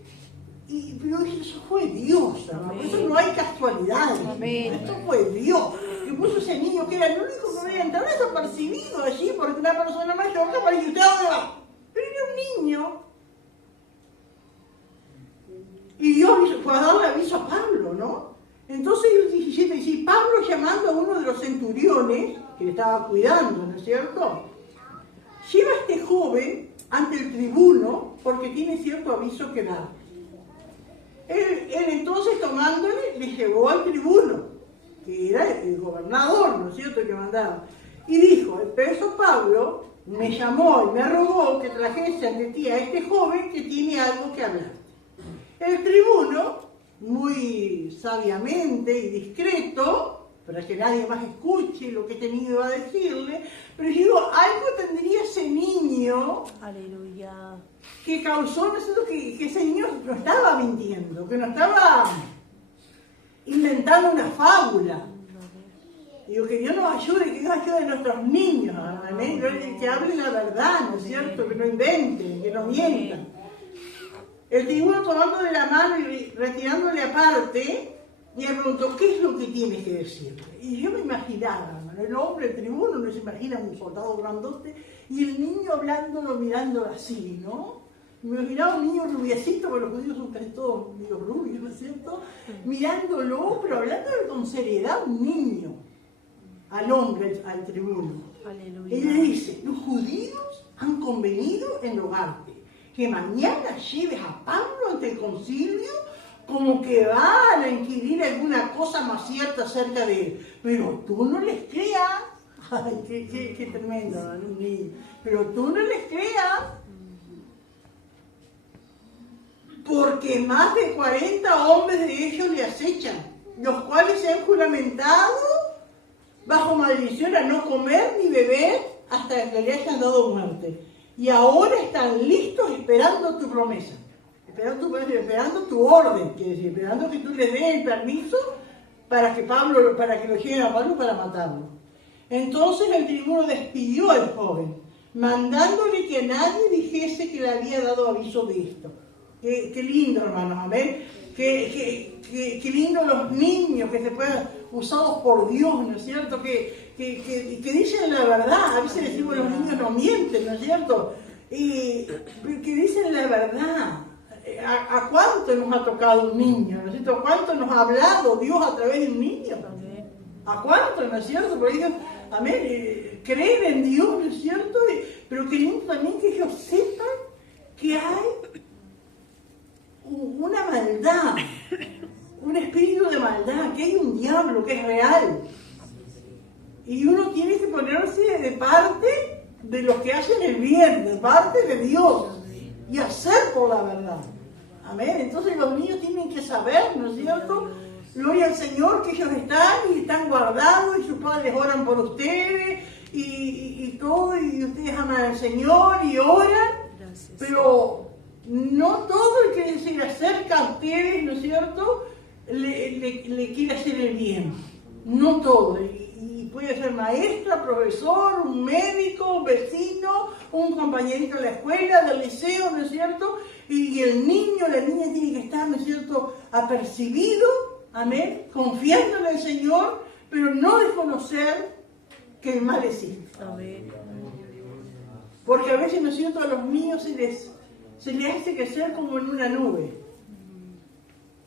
pero eso fue Dios, ¿no? Eso no hay casualidad. Esto fue Dios, que puso ese niño que era el único que podía entrar desapercibido allí, porque una persona mayor que para que usted ahora, pero era un niño. Y Dios fue a darle aviso a Pablo, ¿no? Entonces el 17 dice, Pablo llamando a uno de los centuriones, que le estaba cuidando, ¿no es cierto? Lleva a este joven ante el tribuno porque tiene cierto aviso que dar. Él entonces tomándole, le llevó al tribuno, que era el gobernador, ¿no es cierto?, que mandaba. Y dijo, el preso Pablo me llamó y me rogó que trajese ante ti a este joven que tiene algo que hablar. El tribuno, muy sabiamente y discreto, para que nadie más escuche lo que este niño va a decirle, pero yo digo, algo tendría ese niño Aleluya. que causó, ¿no es cierto?, que ese niño no estaba mintiendo, que no estaba inventando una fábula. Digo, que Dios nos ayude, que Dios ayude a nuestros niños, amén, que hablen la verdad, ¿no es cierto?, que no inventen, que no mientan. El tribuno tomando de la mano y retirándole aparte, le preguntó, ¿qué es lo que tienes que decirle? Y yo me imaginaba, hermano, el hombre, el tribuno, no se imagina un soldado grandote, y el niño hablándolo, mirándolo así, ¿no? Me imaginaba un niño rubiecito, porque los judíos son casi todos medio rubios, ¿no es cierto? Mirándolo, pero hablándolo con seriedad, un niño, al hombre, al tribuno. Aleluya. Él le dice, los judíos han convenido en rogarte que mañana lleves a Pablo ante el concilio como que van a inquirir alguna cosa más cierta acerca de él. Pero tú no les creas. Ay, qué tremendo, ¿no? Pero tú no les creas. Porque más de 40 hombres de ellos le acechan, los cuales se han juramentado bajo maldición a no comer ni beber hasta que le hayan dado muerte. Y ahora están listos esperando tu promesa. Esperando tu orden, quiere decir, esperando que tú les des el permiso para que lo lleven a Pablo para matarlo. Entonces el tribuno despidió al joven, mandándole que a nadie dijese que le había dado aviso de esto. Qué lindo, hermanos, amén. Qué lindo los niños que se puedan usados por Dios, ¿no es cierto? Que dicen la verdad. A veces decimos los niños no mienten, ¿no es cierto? Que dicen la verdad. ¿A cuánto nos ha tocado un niño? ¿No es cierto? ¿A cuánto nos ha hablado Dios a través de un niño? ¿A cuánto? ¿No es cierto? Porque ellos, amén, creen en Dios, ¿no es cierto? Pero queremos también que ellos sepan que hay una maldad, un espíritu de maldad, que hay un diablo que es real. Y uno tiene que ponerse de parte de los que hacen el bien, de parte de Dios, y hacer por la verdad. Amén. Entonces los niños tienen que saber, ¿no es cierto? Gloria al Señor, que ellos están guardados y sus padres oran por ustedes y todo, y ustedes aman al Señor y oran. Gracias. Pero no todo el que se le acerca a ustedes, ¿no es cierto?, le quiere hacer el bien. No todo. Y puede ser maestra, profesor, un médico, un vecino, un compañerito de la escuela, del liceo, ¿no es cierto? Y el niño, la niña tiene que estar, ¿no es cierto?, apercibido, amén, confiando en el Señor, pero no desconocer que el mal existe. Amén. Porque a veces, ¿no es cierto?, a los niños se les hace crecer como en una nube.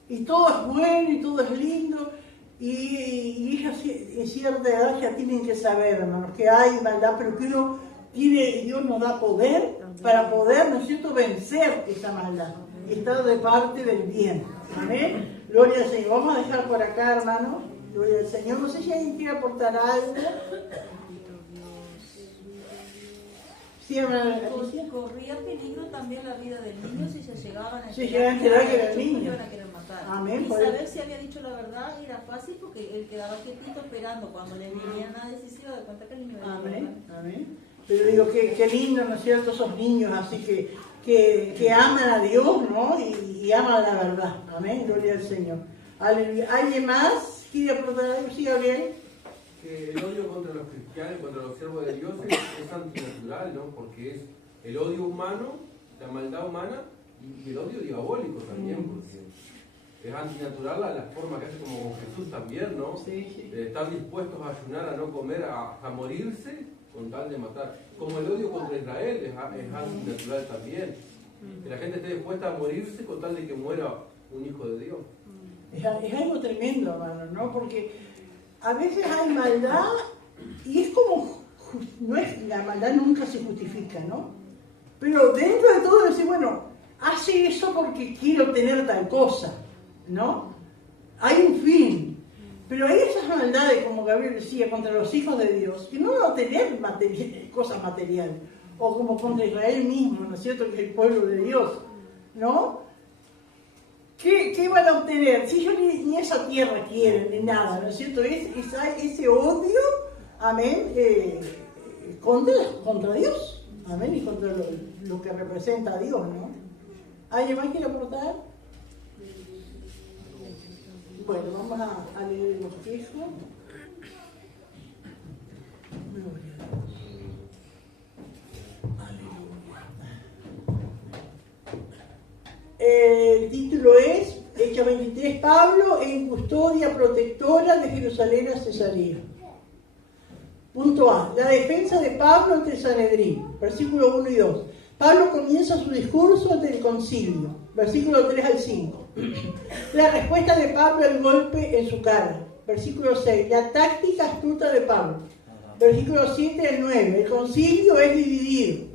Y todo es bueno y todo es lindo. Y ellos en cierta edad ya tienen que saber, hermanos, que hay maldad, pero que uno tiene, Dios nos da poder para poder, ¿no es cierto?, vencer esa maldad y estar de parte del bien. Amén. Gloria al Señor. Vamos a dejar por acá, hermanos. Gloria al Señor. No sé si alguien quiere aportar algo. Sí, hermana. Corría peligro también la vida del niño si se llegaban a enterar que era el niño. Iban a querer matar. Amén. Y saber si había dicho la verdad era fácil porque él quedaba quietito esperando cuando le vinieran a decir, se iba de cuenta que el niño era Amén. Amén. Pero digo, qué lindo, ¿no es cierto?, esos niños así que aman a Dios, ¿no? Y aman la verdad. Amén. Gloria al Señor. Aleluya. ¿Alguien más quiere aportar algo? Sí, Gabriel. Que el odio contra los cristianos, contra los siervos de Dios es antinatural, ¿no? Porque es el odio humano, la maldad humana y el odio diabólico también, porque es antinatural la forma que hace como con Jesús también, ¿no? Sí. Estar dispuestos a ayunar, a no comer, a morirse con tal de matar. Como el odio contra Israel es antinatural también. Que la gente esté dispuesta a morirse con tal de que muera un hijo de Dios. Es algo tremendo, hermano, ¿no? Porque a veces hay maldad y es como, no es, la maldad nunca se justifica, ¿no? Pero dentro de todo decir, bueno, hace eso porque quiere obtener tal cosa, ¿no? Hay un fin. Pero hay esas maldades, como Gabriel decía, contra los hijos de Dios, que no van a tener cosas materiales, o como contra Israel mismo, ¿no es cierto?, que es el pueblo de Dios, ¿no? ¿Qué van a obtener? Si ellos ni esa tierra quieren, ni nada, ¿no es cierto? Es ese odio, amén, contra Dios, amén, y contra lo que representa a Dios, ¿no? ¿Alguien más quiere aportar? Bueno, vamos a leer el bosquejo. El título es Hechos 23, Pablo en custodia protectora de Jerusalén a Cesarea. Punto A. La defensa de Pablo ante el Sanedrín. Versículo 1 y 2. Pablo comienza su discurso ante el concilio. Versículo 3 al 5. La respuesta de Pablo al golpe en su cara. Versículo 6. La táctica astuta de Pablo. Versículo 7 al 9. El concilio es dividido.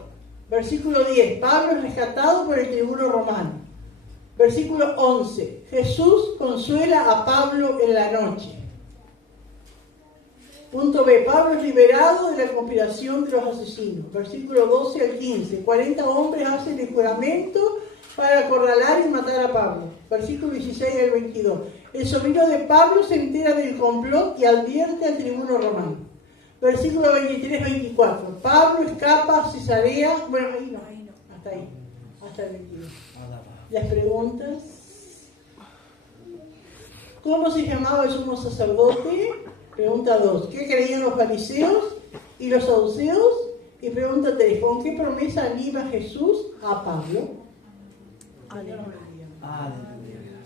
Versículo 10. Pablo es rescatado por el tribuno romano. Versículo 11. Jesús consuela a Pablo en la noche. Punto B. Pablo es liberado de la conspiración de los asesinos. Versículo 12 al 15. 40 hombres hacen el juramento para acorralar y matar a Pablo. Versículo 16 al 22. El sobrino de Pablo se entera del complot y advierte al tribuno romano. Versículo 23-24. Pablo escapa a Cesarea. Bueno, ahí no. Hasta ahí. Hasta el 22. Las preguntas. ¿Cómo se llamaba el sumo sacerdote? Pregunta 2. ¿Qué creían los fariseos y los saduceos? Y pregunta 3. ¿Con qué promesa anima Jesús a Pablo? Aleluya. Aleluya.